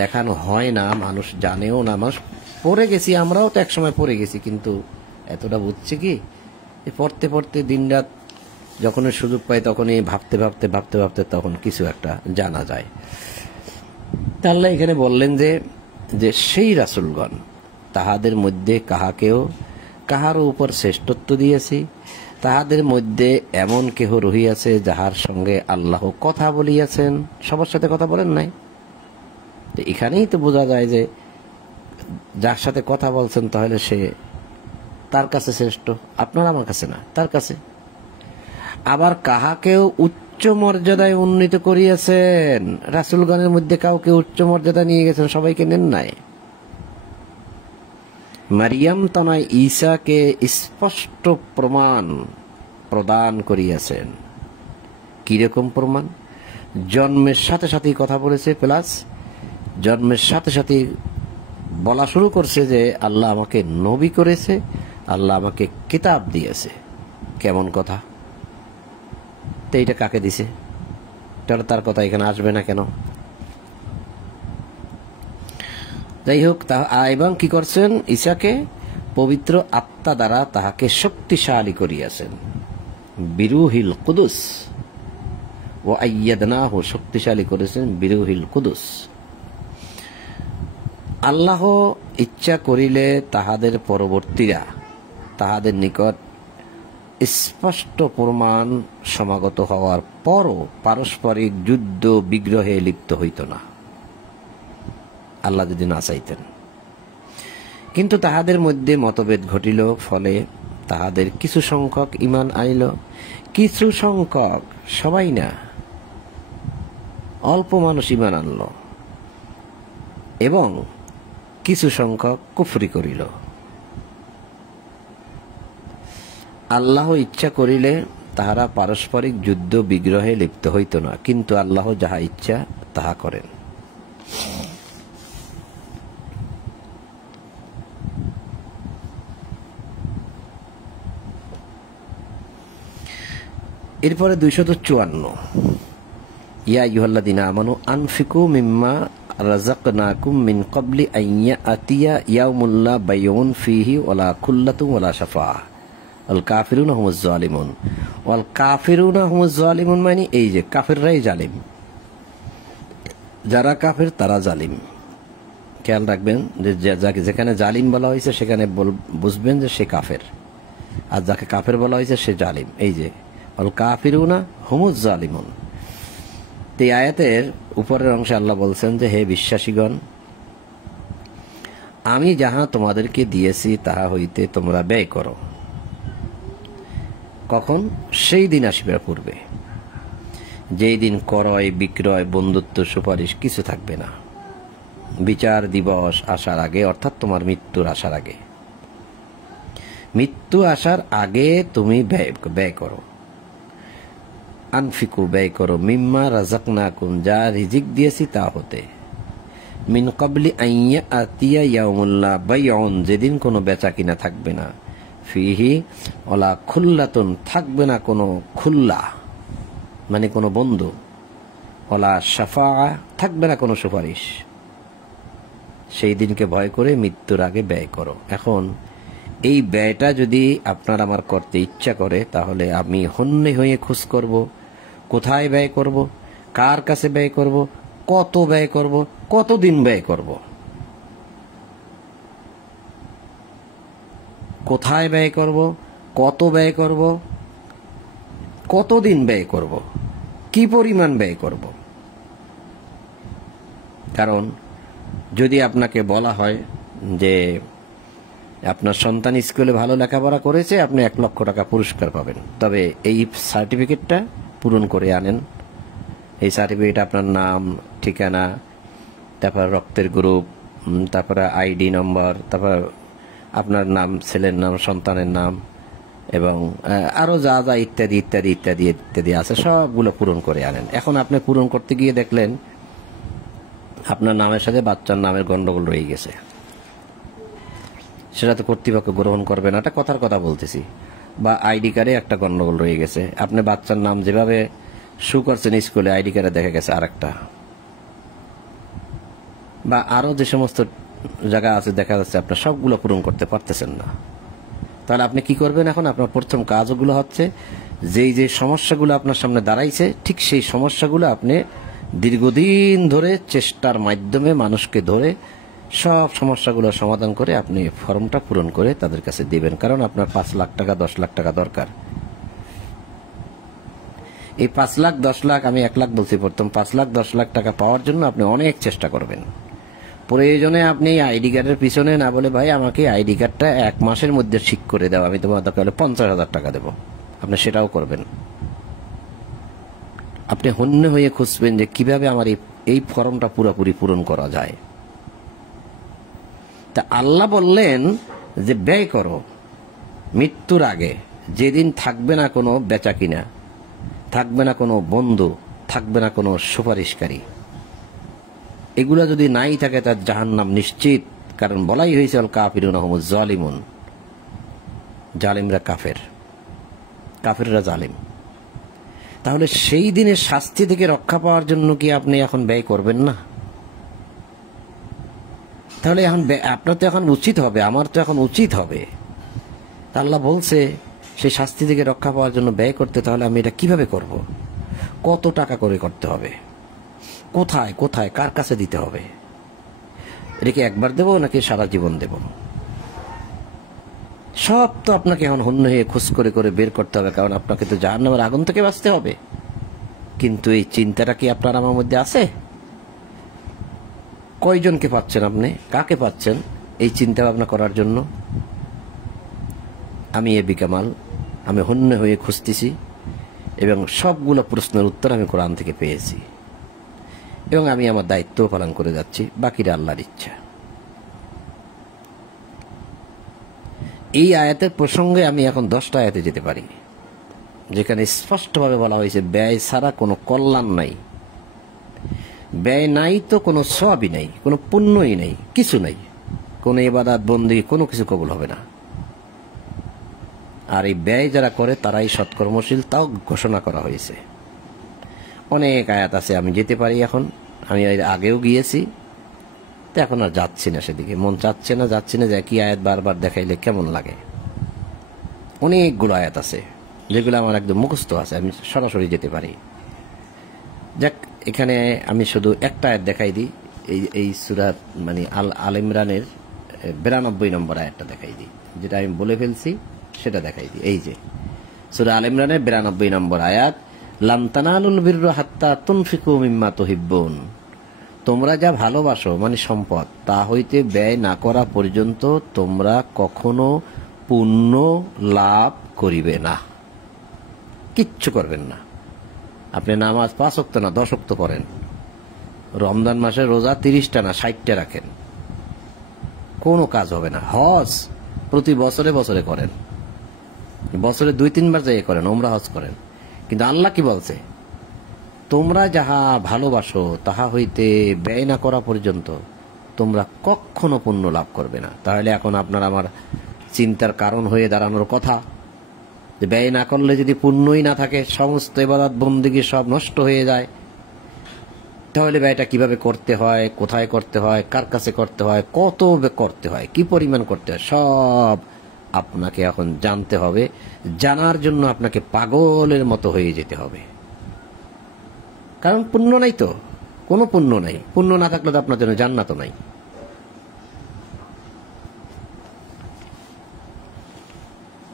দেখানো হয় না, মানুষ জানেও না। মানুষ পড়ে গেছি, আমরাও তো একসময় পড়ে গেছি, কিন্তু এতটা বুঝছে কি? পড়তে পড়তে দিনরাত যখনই সুযোগ পাই তখনই ভাবতে তখন কিছু একটা জানা যায়। আল্লাহ এখানে বললেন যে সেই রাসূলগণ, তাহাদের মধ্যে কাহারও উপর শ্রেষ্ঠত্ব দিয়েছি, তাহাদের মধ্যে এমন কেহ রহিয়াছে যাহার সঙ্গে আল্লাহ কথা বলিয়াছেন। সবার সাথে কথা বলেন নাই। এখানেই তো বোঝা যায় যে যার সাথে কথা বলছেন তাহলে সে তার কাছে শ্রেষ্ঠ, আপনার আমার কাছে না, তার কাছে। আবার কাহাকেও উচ্চ মর্যাদায় উন্নীত করিয়াছেন। রাসূলগণের মধ্যে কাউকে উচ্চ মর্যাদা নিয়ে গেছেন, সবাইকে নেন নাই। মারিয়াম তনয় ঈসাকে স্পষ্ট প্রমাণ প্রদান করিয়াছেন। কিরকম প্রমাণ? জন্মের সাথে সাথেই কথা বলেছে, প্লাস জন্মের সাথে সাথে বলা শুরু করছে যে আল্লাহ আমাকে নবী করেছে, আল্লাহ আমাকে কিতাব দিয়েছে। কেমন কথা? তো এইটা কাকে দিছে? তাহলে তার কথা এখানে আসবে না কেন? যাই হোক, এবং কি করছেন? ঈসাকে পবিত্র আত্মা দ্বারা তাহাকে শক্তিশালী করিয়াছেন। বিরুহিল কুদুস ও আইয়াদনাহু, শক্তিশালী করেছেন বিরুহিল কুদুস। আল্লাহ ইচ্ছা করিলে তাহাদের পরবর্তীরা তাহাদের নিকট স্পষ্ট প্রমাণ সমাগত হওয়ার পরও পারস্পরিক যুদ্ধ বিগ্রহে লিপ্ত হইত না, আল্লাহ যদি না চাইতেন। কিন্তু তাহাদের মধ্যে মতভেদ ঘটিল, ফলে তাহাদের কিছু সংখ্যক ঈমান আনিল, কিছু সংখ্যক, সবাই না, অল্প মানুষ ঈমান আনল, এবং কিছু সংখ্যক কুফরি করিল। আল্লাহ ইচ্ছা করিলে তাহারা পারস্পরিক যুদ্ধ বিগ্রহে লিপ্ত হইত না, কিন্তু আল্লাহ যাহা ইচ্ছা তাহা করেন। এরপরে 254, ইয়া আইয়ুহাল্লাযীনা আমানু আনফিকু মিম্মা রাযাকনাকুম মিন ক্বাবলি আন ইয়াতিয়া ইয়াউমুন লা বাইউন ফীহি ওয়ালা খুল্লাতুন ওয়ালা শাফাআহ ওয়াল কাফিরুনা হুমুজ জালিমুন। ওয়াল কাফিরুনা হুমুজ জালিমুন মানে এই যে কাফিররাই জালিম, যারা কাফির তারা জালিম। খেয়াল রাখবেন যে যাকে যেখানে জালিম বলা হয়েছে সেখানে বুঝবেন যে সে কাফের, আর যাকে কাফের বলা হয়েছে সে জালিম। এই যে ওয়াল কাফিরুনা হুমুজ জালিমুন। এই আয়াতের উপরের অংশে আল্লাহ বলছেন যে হে বিশ্বাসীগণ, আমি যাহা তোমাদেরকে দিয়েছি তাহা হইতে তোমরা ব্যয় করো। কখন? সেই দিন আসিবার পূর্বে, যেই দিন ক্রয় বিক্রয় বন্ধুত্ব সুপারিশ কিছু থাকবে না। বিচার দিবস আসার আগে, অর্থাৎ তোমার মৃত্যুর আসার আগে, মৃত্যু আসার আগে তুমি ব্যয় করো। আনফিকু, ব্যয় করো, মিম্মা রাযাকনাকুম, যা রিজিক দিয়েছি তা হতে, মিন ক্বাবলি আন ইয়াতিয়া ইয়াউমুল লা বাইউন, যেদিন কোনো বেচা কিনা থাকবে না, ফিহি ওয়ালা খুল্লাতুন, থাকবে না কোনো খুল্লা মানে কোনো বন্ধু, ওয়ালা শাফাআ, থাকবে না কোনো সুপারিশ। সেই দিনকে ভয় করে মৃত্যুর আগে ব্যয় করো। এখন এই ব্যয়টা যদি আপনার আমার করতে ইচ্ছা করে, তাহলে আমি হন্যে হয়ে খোঁজ করব, কোথায় ব্যয় করব, কার কাছে ব্যয় করব, কত ব্যয় করব, কতদিন ব্যয় করব, কোথায় ব্যয় করব, কত ব্যয় করব, কতদিন ব্যয় করব, কি পরিমাণ ব্যয় করব। কারণ যদি আপনাকে বলা হয় যে আপনার সন্তান স্কুলে ভালো লেখাপড়া করেছে, আপনি 1 লক্ষ টাকা পুরস্কার পাবেন, তবে এই সার্টিফিকেটটা পূরণ করে আনেন। এই সার্টিফিকেট আপনার নাম, ঠিকানা, তারপর রক্তের গ্রুপ, তারপরে আইডি নম্বর, তারপর আপনার নাম, ছেলের নাম, সন্তানের নাম, এবং আরো যা যা ইত্যাদি ইত্যাদি ইত্যাদি ইত্যাদি আছে, সবগুলো পূরণ করে আনেন। এখন আপনি পূরণ করতে গিয়ে দেখলেন আপনার নামের সাথে বাচ্চার নামের গন্ডগোল রয়ে গেছে, সেটা তো কর্তৃপক্ষ গ্রহণ করবে না, এটা কথার কথা বলতেছি। বা আইডি কার্ডে একটা গন্ডগোল রয়ে গেছে, আপনি বাচ্চার নাম যেভাবে শু করছেন স্কুলে, আইডি কার্ডে দেখা গেছে আরেকটা। বা আরো যে সমস্ত জায়গা আছে দেখা যাচ্ছে আপনার সবগুলো পূরণ করতে পারতেছেন না। তাহলে আপনি কি করবেন? এখন আপনার প্রথম কাজগুলো হচ্ছে যেই যে সমস্যাগুলো আপনার সামনে দাঁড়াইছে, ঠিক সেই সমস্যাগুলো আপনি দীর্ঘদিন ধরে চেষ্টার মাধ্যমে মানুষকে ধরে সব সমস্যাগুলো সমাধান করে আপনি ফর্মটা পূরণ করে তাদের কাছে দিবেন। কারণ আপনার 5 লাখ টাকা 10 লাখ টাকা দরকার। এই 5 লাখ 10 লাখ, আমি 1 লাখ বলছি প্রথম, 5 লাখ 10 লাখ টাকা পাওয়ার জন্য আপনি অনেক চেষ্টা করবেন। প্রয়োজনে আপনি আইডি কার্ডের পিছনে না বলে, ভাই আমাকে আইডি কার্ডটা 1 মাসের মধ্যে ঠিক করে দাও, আমি তোমার দরকার হলে 50,000 টাকা দেবো, আপনি সেটাও করবেন। আপনি হন্য হয়ে খুঁজবেন যে কিভাবে আমার এই ফর্মটা পুরোপুরি পূরণ করা যায়। তা আল্লাহ বললেন যে ব্যয় করো মৃত্যুর আগে, যেদিন থাকবে না কোনো বেচা কিনা, থাকবে না কোনো বন্ধু, থাকবে না কোনো সুপারিশকারী। এগুলা যদি নাই থাকে তার জাহান্নাম নিশ্চিত। কারণ বলাই হয়েছে আল কাফিরুনা হুমুজ জালিমুন, জালিমরা কাফের, কাফেররা জালিম। তাহলে সেই দিনের শাস্তি থেকে রক্ষা পাওয়ার জন্য কি আপনি এখন ব্যয় করবেন না? তাহলে এখন আপনার তো এখন উচিত হবে, আমার তো এখন উচিত হবে। আল্লাহ বলছে সেই শাস্তি থেকে রক্ষা পাওয়ার জন্য ব্যয় করতে, তাহলে আমি এটা কিভাবে করব? কত টাকা করে করতে হবে? কোথায় কোথায় কার কাছে দিতে হবে? এটা কি একবার দেব নাকি সারা জীবন দেব? সব তো আপনাকে এখন হন্য হয়ে খোঁজ করে করে বের করতে হবে, কারণ আপনাকে তো জাহান্নামের আগুন থেকে বাঁচতে হবে। কিন্তু এই চিন্তাটা কি আপনার আমার মধ্যে আছে? কয়জনকে পাচ্ছেন আপনি? কাকে পাচ্ছেন এই চিন্তা ভাবনা করার জন্য? আমি এবি কামাল, আমি হন্য হয়ে খুঁজতেছি এবং সবগুলো প্রশ্নের উত্তর আমি কোরআন থেকে পেয়েছি এবং আমি আমার দায়িত্ব পালন করে যাচ্ছি, বাকিরা আল্লাহর ইচ্ছা। এই আয়াতের প্রসঙ্গে আমি এখন 10টা আয়াতে যেতে পারি, যেখানে স্পষ্টভাবে বলা হয়েছে ব্যয় ছাড়া কোনো কল্যাণ নাই, ব্যয় নাই তো কোনো সওয়াবই নাই, কোনো পুণ্যই নাই, কিছু নাই, কোনো ইবাদত বন্দেগী কোনো কিছু কবুল হবে না। আর এই ব্যয় যারা করে তারাই সৎকর্মশীল, তাও ঘোষণা করা হয়েছে। অনেক আয়াত আছে, আমি যেতে পারি এখন, আমি আগেও গিয়েছি, তো এখন আর যাচ্ছি না সেদিকে, মন চাচ্ছে না, যাচ্ছি না, যে কি আয়াত বারবার দেখাইলে কেমন লাগে। অনেকগুলো আয়াত আছে যেগুলো আমার একদম মুখস্থ আছে, আমি সরাসরি যেতে পারি। যাক, এখানে আমি শুধু একটা আয়াত দেখাই দিই, এই সূরা মানে আল ইমরানের 92 নম্বর আয়াতটা দেখাই দিই, যেটা আমি বলে ফেলছি সেটা দেখাই দিই। এই যে সূরা আল ইমরানের 92 নম্বর আয়াত, লান তানালুল বিররা হাত্তা তুনফিকু মিম্মা তুহিব্বুন, তোমরা যা ভালোবাসো মানে সম্পদ, তা হইতে ব্যয় না করা পর্যন্ত তোমরা কখনো পুণ্য লাভ করিবে না, কিচ্ছু করবেন না। আপনি নামাজ 5 ওয়াক্ত না 10 ওয়াক্ত পড়েন, রমজান মাসে রোজা 30টা না 60টা রাখেন, কোনো কাজ হবে না। হজ প্রতি বছরে বছরে করেন, বছরে 2-3 বার যাই করেন, ওমরা হজ করেন, কিন্তু আল্লাহ কি বলছে, তোমরা যাহা ভালোবাসো তাহা হইতে ব্যয় না করা পর্যন্ত তোমরা কখনো পুণ্য লাভ করবে না। তাহলে এখন আপনার আমার চিন্তার কারণ হয়ে দাঁড়ানোর কথা যে ব্যয় না করলে যদি পুণ্যই না থাকে, সমস্ত ইবাদত বন্দেগী সব নষ্ট হয়ে যায়, তাহলে ব্যয়টা কিভাবে করতে হয়, কোথায় করতে হয়, কার কাছে করতে হয়, কত করতে হয়, কি পরিমাণ করতে হয়, সব আপনাকে এখন জানতে হবে। জানার জন্য আপনাকে পাগলের মতো হয়ে যেতে হবে, কারণ পুণ্য নাই তো, কোনো পুণ্য নাই। পুণ্য না থাকলে তো আপনার জন্য জান্নাতও নাই।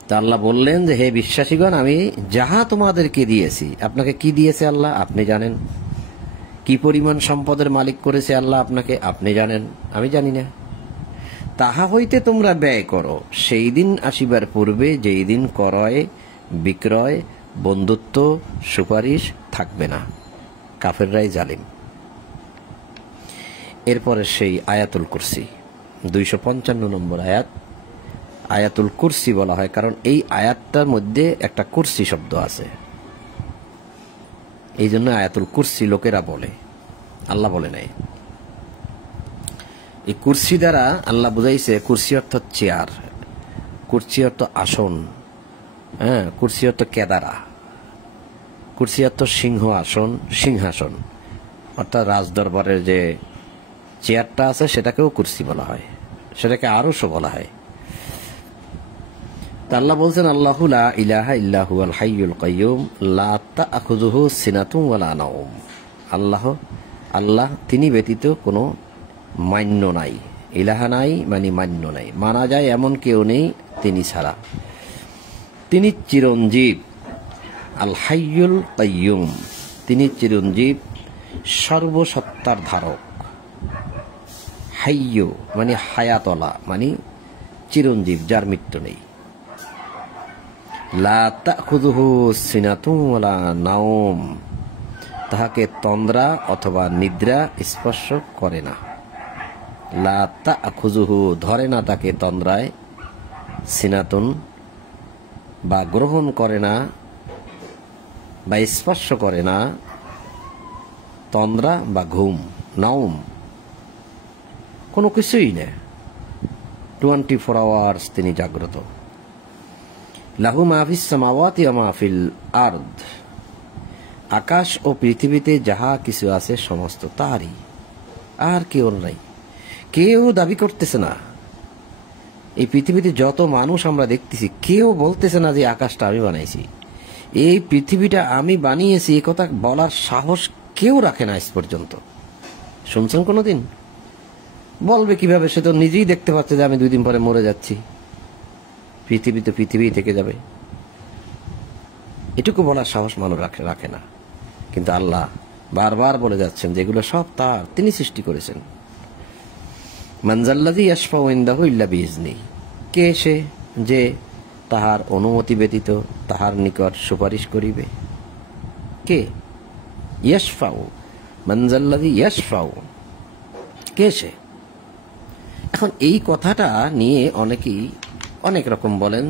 তা আল্লাহ বললেন যে হে বিশ্বাসীগণ, আমি যাহা তোমাদেরকে দিয়েছি, আপনাকে কি দিয়েছে আল্লাহ আপনি জানেন, কি পরিমাণ সম্পদের মালিক করেছে আল্লাহ আপনাকে আপনি জানেন, আমি জানি না। তাহা হইতে তোমরা ব্যয় করো সেই দিন আসিবার পূর্বে, যেই দিন ক্রয় বিক্রয় বন্ধুত্ব সুপারিশ থাকবে না, কাফেররাই জালিম। এরপরে সেই আয়াতুল কুরসি 255 নম্বর আয়াত, আয়াতুল কুরসি বলা হয় কারণ এই আয়াতটার মধ্যে একটা কুরসি শব্দ আছে, এই জন্য আয়াতুল কুরসি লোকেরা বলে, আল্লাহ বলে নাই। এই কুরসি দ্বারা আল্লাহ বুঝাইছে, কুরসি অর্থ চেয়ার, কুরসি অর্থ আসন, হ্যাঁ, কুরসি অর্থ কেদারা, কুরসি অর্থ সিংহ আসন, সিংহাসন, অর্থাৎ রাজদরবারের যে চেয়ারটা আছে সেটাকেও কুরসি বলা হয়, সেটাকে আরশও বলা হয়। আল্লাহ বলছেন, আল্লাহু লা ইলাহা ইল্লা হুয়াল হাইয়ুল কাইয়ুম লা তাখুযুহু সিনাতুন ওয়ালা নাওম। আল্লাহ তিনি ব্যতীত কোনো মান্য নাই, ইলাহা নাই মানে মান্য নাই, মানা যায় এমন কেউ নেই তিনি ছাড়া। তিনি চিরঞ্জীব, আল হাইয়ুল কাইয়ুম, তিনি চিরঞ্জীব, সর্বসত্তার ধারক। হাইয়ু মানে হায়াতলা, মানে চিরঞ্জীব, যার মৃত্যু নেই। লা তাখুযুহু সিনাতুন ওয়ালা নাওম, তাহাকে তন্দ্রা অথবা নিদ্রা স্পর্শ করে না। লা তাখুযুহু ধরে না তাকে তন্দ্রায়, সিনাতুন বা গ্রহণ করে না বা স্পর্শ করে না, তন্দ্রা বা ঘুম, নাওম কোনো কিছুই না, 24 আওয়ার্স তিনি জাগ্রত। লাহু মা ফিস সামাওয়াতি ওয়া মা ফিল আরদ, আকাশ ও পৃথিবীতে যাহা কিছু আছে সমস্ত তারই, আর কেউ নাই। কেউ দাবি করতেছে না, এই পৃথিবীতে যত মানুষ আমরা দেখতেছি কেউ বলতেছে না যে আকাশটা আমি বানাইছি, এই পৃথিবীটা আমি বানিয়েছি, এই কথা বলার সাহস কেউ রাখে না আজ পর্যন্ত। শুনছেন কোনোদিন? বলবে কিভাবে? সে তো নিজেই দেখতে পাচ্ছে যে আমি 2 দিন পরে মরে যাচ্ছি, পৃথিবী তো পৃথিবী থেকে যাবে, এটুকু বলার সাহস মানুষ রাখে না। কিন্তু আল্লাহ বারবার বলে যাচ্ছেন যেগুলো সব তার, তিনি সৃষ্টি করেছেন। মানজাল্লাযী ইয়াশফাউ ইনদাহু ইল্লা বিইজনিহি, কে সে যে তাহার অনুমতি ব্যতীত তাহার নিকট সুপারিশ করিবে? কে? ইয়াশফাউ, মানজাল্লাযী ইয়াশফাউ, কে সে? এখন এই কথাটা নিয়ে অনেকেই অনেক রকম বলেন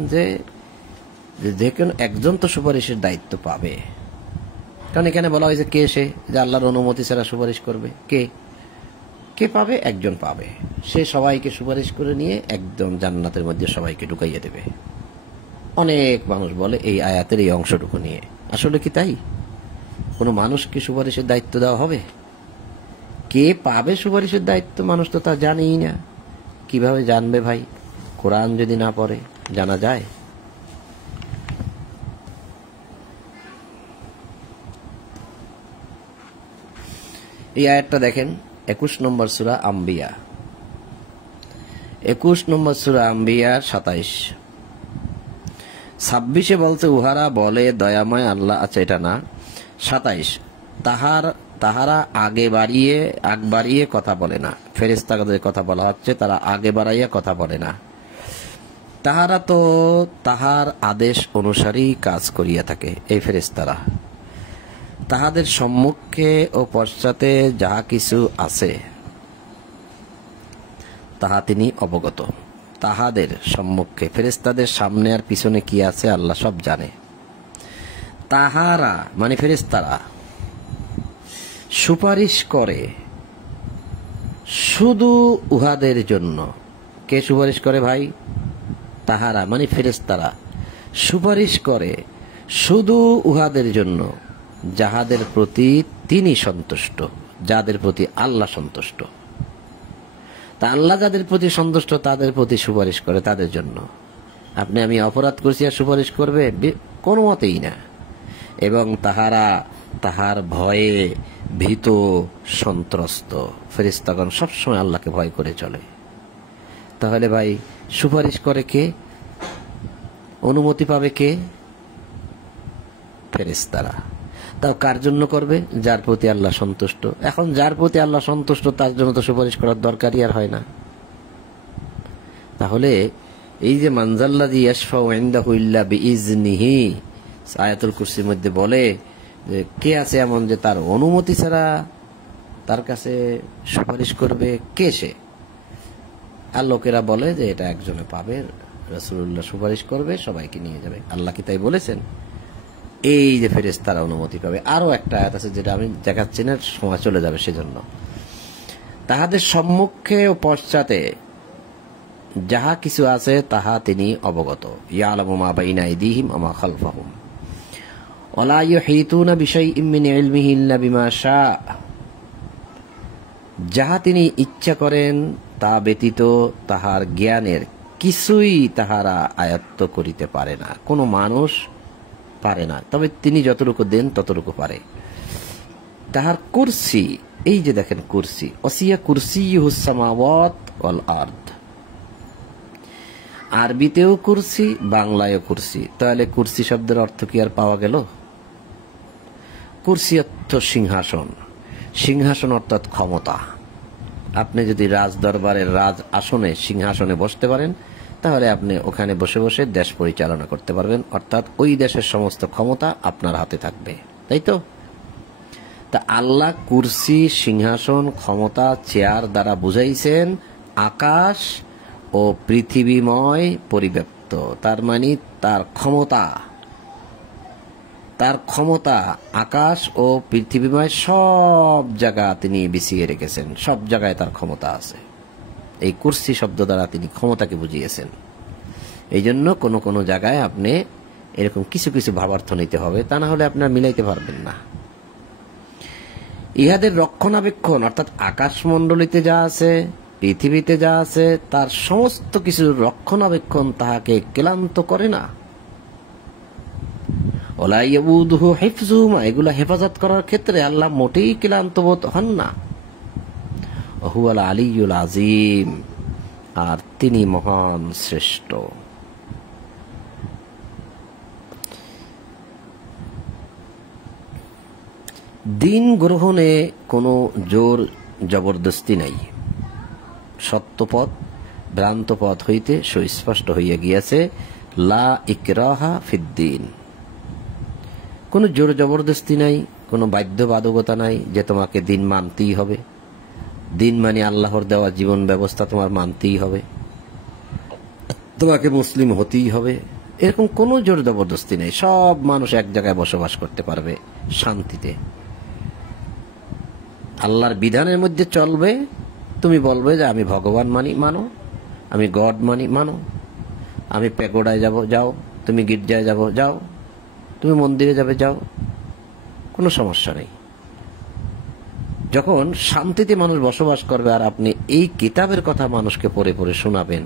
যে কোনো একজন তো সুপারিশের দায়িত্ব পাবে, কারণ এখানে বলা হয়েছে কে সে যে আল্লাহর অনুমতি ছাড়া সুপারিশ করবে। কে পাবে? একজন পাবে, সে সবাইকে সুপারিশ করে নিয়ে একদম জান্নাতের মধ্যে সবাইকে ঢুকাইয়ে দেবে। অনেক মানুষ বলে এই আয়াতের এই অংশটুকু নিয়ে, আসলে কি তাই? কোনো মানুষকে সুপারিশের দায়িত্ব দেওয়া হবে? কে পাবে সুপারিশের দায়িত্ব মানুষ তো তা জানেই না। কিভাবে জানবে ভাই? কোরআন যদি না পড়ে জানা যায়? এই আয়াতটা দেখেন, 21 নম্বর সূরা আম্বিয়া, 21 নম্বর সূরা আম্বিয়া 27-26 বলছে, উহারা বলে দয়াময় আল্লাহ, আচ্ছা এটা না, 27, তাহারা আগ বাড়িয়ে কথা বলে না। ফেরেশতাদের কথা বলা হচ্ছে, তারা আগে বাড়াইয়া কথা বলে না। তাহারা তো তাহার আদেশ অনুসারেই কাজ করিয়া থাকে, এই ফেরেশতারা। তাহাদের সম্মুখে ও পশ্চাতে যাহা কিছু আছে তাহা তিনি অবগত। তাহাদের সম্মুখে, ফেরেশতাদের সামনে আর পিছনে কি আছে আল্লাহ সব জানে। তাহারা মানে ফেরেশতারা সুপারিশ করে শুধু উহাদের জন্য। কে সুপারিশ করে ভাই? তাহারা মানে ফেরেশতারা সুপারিশ করে শুধু উহাদের জন্য, যাহাদের প্রতি তিনি সন্তুষ্ট, যাদের প্রতি আল্লাহ সন্তুষ্ট। তা আল্লাহ যাদের প্রতি সন্তুষ্ট তাদের প্রতি সুপারিশ করে, তাদের জন্য। আপনি আমি অপরাধ করছি আর সুপারিশ করবে? কোনো মতেই না। এবং তাহারা তাহার ভয়ে ভীত সন্ত্রস্ত। ফেরেশতাগণ সবসময় আল্লাহকে ভয় করে চলে। তাহলে ভাই সুপারিশ করে কে? অনুমতি পাবে কে? ফেরেশতারা। তাও কার জন্য করবে? যার প্রতি আল্লাহ সন্তুষ্ট। এখন যার প্রতি আল্লাহ সন্তুষ্ট তার জন্য তো সুপারিশ করার দরকারই আর হয় না। তাহলে এই যে মানজাল্লাযী ইয়াশফাউ ইনদাহু ইল্লা বিইজনিহি, আয়াতুল কুরসির মধ্যে বলে যে কে আছে এমন যে তার অনুমতি ছাড়া তার কাছে সুপারিশ করবে? কে সে? আর লোকেরা বলে যে এটা একজনে পাবে, রাসূলুল্লাহ সুপারিশ করবে, সবাইকে নিয়ে যাবে। আল্লাহ কি তাই বলেছেন? এই যে ফেরেশতারা অনুমতি পাবে। আরো একটা আয়াত আছে যেটা আমি দেখাচ্ছি না, সময় চলে যাবে সেজন্য। তাহাদের সম্মুখে ও পশ্চাতে যাহা কিছু আছে তাহা তিনি অবগত। ইয়ালামু মা বাইনা আইদিহিম ওয়া মা খালফাহুম ওয়ালা ইউহিতুনা বিশাইইম মিন ইলমিহি ইল্লা বিমা শাআ। যাহা তিনি ইচ্ছা করেন তা ব্যতীত তাহার জ্ঞানের কিছুই তাহারা আয়ত্ত করিতে পারে না। কোনো মানুষ পারে না, তবে তিনি যতটুকু দেন ততটুকু পারে। তাহার কুরসি, এই যে দেখেন কুরসি, ওয়াসিয়া কুরসিয়ুহুস সামাওয়াত ওয়াল আরদ। আরবিতেও কুরসি, বাংলায়ও কুরসি। তাহলে কুরসি শব্দের অর্থ কি আর পাওয়া গেল? কুরসি অর্থ সিংহাসন। সিংহাসন অর্থাৎ ক্ষমতা। আপনি যদি রাজ দরবারের রাজ আসনে সিংহাসনে বসতে পারেন তাহলে আপনি ওখানে বসে বসে দেশ পরিচালনা করতে পারবেন, অর্থাৎ ওই দেশের সমস্ত ক্ষমতা আপনার হাতে থাকবে, তাই তো? তা আল্লাহ কুরসি, সিংহাসন, ক্ষমতা, চেয়ার দ্বারা বুঝাইছেন আকাশ ও পৃথিবীময় পরিব্যাপ্ত। তার মানে তার ক্ষমতা আকাশ ও পৃথিবীময় সব জায়গা তিনি বিছিয়ে রেখেছেন, সব জায়গায় তার ক্ষমতা আছে। এই কুরসি শব্দ দ্বারা তিনি ক্ষমতাকে বুঝিয়েছেন। এই জন্য কোনো কোনো জায়গায় আপনি এরকম কিছু কিছু ভাবার্থ নিতে হবে, তা না হলে আপনার মিলাইতে পারবেন না। ইহাদের রক্ষণাবেক্ষণ অর্থাৎ আকাশমণ্ডলীতে যা আছে, পৃথিবীতে যা আছে, তার সমস্ত কিছু রক্ষণাবেক্ষণ তাহাকে ক্লান্ত করে না। ওয়ালা ইয়াউদুহু হিফযুহুমা, এগুলা হেফাজত করার ক্ষেত্রে আল্লাহ মোটেই ক্লান্ত বোধ হন না। হুয়াল আলিয়্যুল আযীম, আর তিনি মহান শ্রেষ্ঠ। দিন গ্রহণে কোনো জোর জবরদস্তি নাই। সত্যপথ ভ্রান্ত পথ হইতে সুস্পষ্ট হইয়া গিয়াছে। লা ইকরাহা ফিদ্দিন, কোনো জোর জবরদস্তি নাই, কোনো বাধ্যবাধকতা নাই যে তোমাকে দিন মানতেই হবে। দিন মানে আল্লাহর দেওয়া জীবন ব্যবস্থা তোমার মানতেই হবে, তোমাকে মুসলিম হতেই হবে, এরকম কোনো জোর জবরদস্তি নেই। সব মানুষ এক জায়গায় বসবাস করতে পারবে শান্তিতে, আল্লাহর বিধানের মধ্যে চলবে। তুমি বলবে যে আমি ভগবান মানি, মানো। আমি গড মানি, মানো। আমি প্যাগোডায় যাব, যাও। তুমি গির্জায় যাব, যাও। তুমি মন্দিরে যাবে, যাও। কোনো সমস্যা নেই। যখন শান্তিতে মানুষ বসবাস করবে আর আপনি এই কিতাবের কথা মানুষকে পড়ে পড়ে শোনাবেন,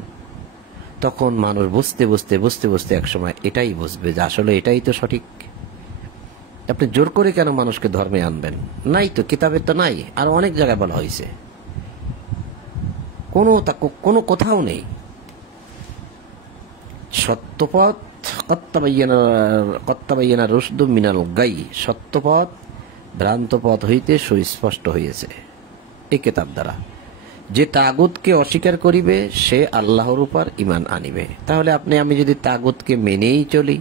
তখন মানুষ বুঝতে বুঝতে বুঝতে বুঝতে একসময় এটাই বুঝবে যে আসলে এটাই তো সঠিক। আপনি জোর করে কেন মানুষকে ধর্মে আনবেন? নাই তো, কিতাবে তো নাই। আর অনেক জায়গায় বলা হয়েছে, কোনো কোথাও নেই। সত্যপথ কত্তাবাইয়ানা রুশদু মিনাল গাই, সত্যপথ ভ্রান্ত পথ হইতে সুস্পষ্ট হইয়াছে এই কিতাব দ্বারা। যে তাগুতকে অস্বীকার করিবে সে আল্লাহর উপর ঈমান আনিবে। তাহলে আপনি আমি যদি তাগুতকে মেনেই চলি,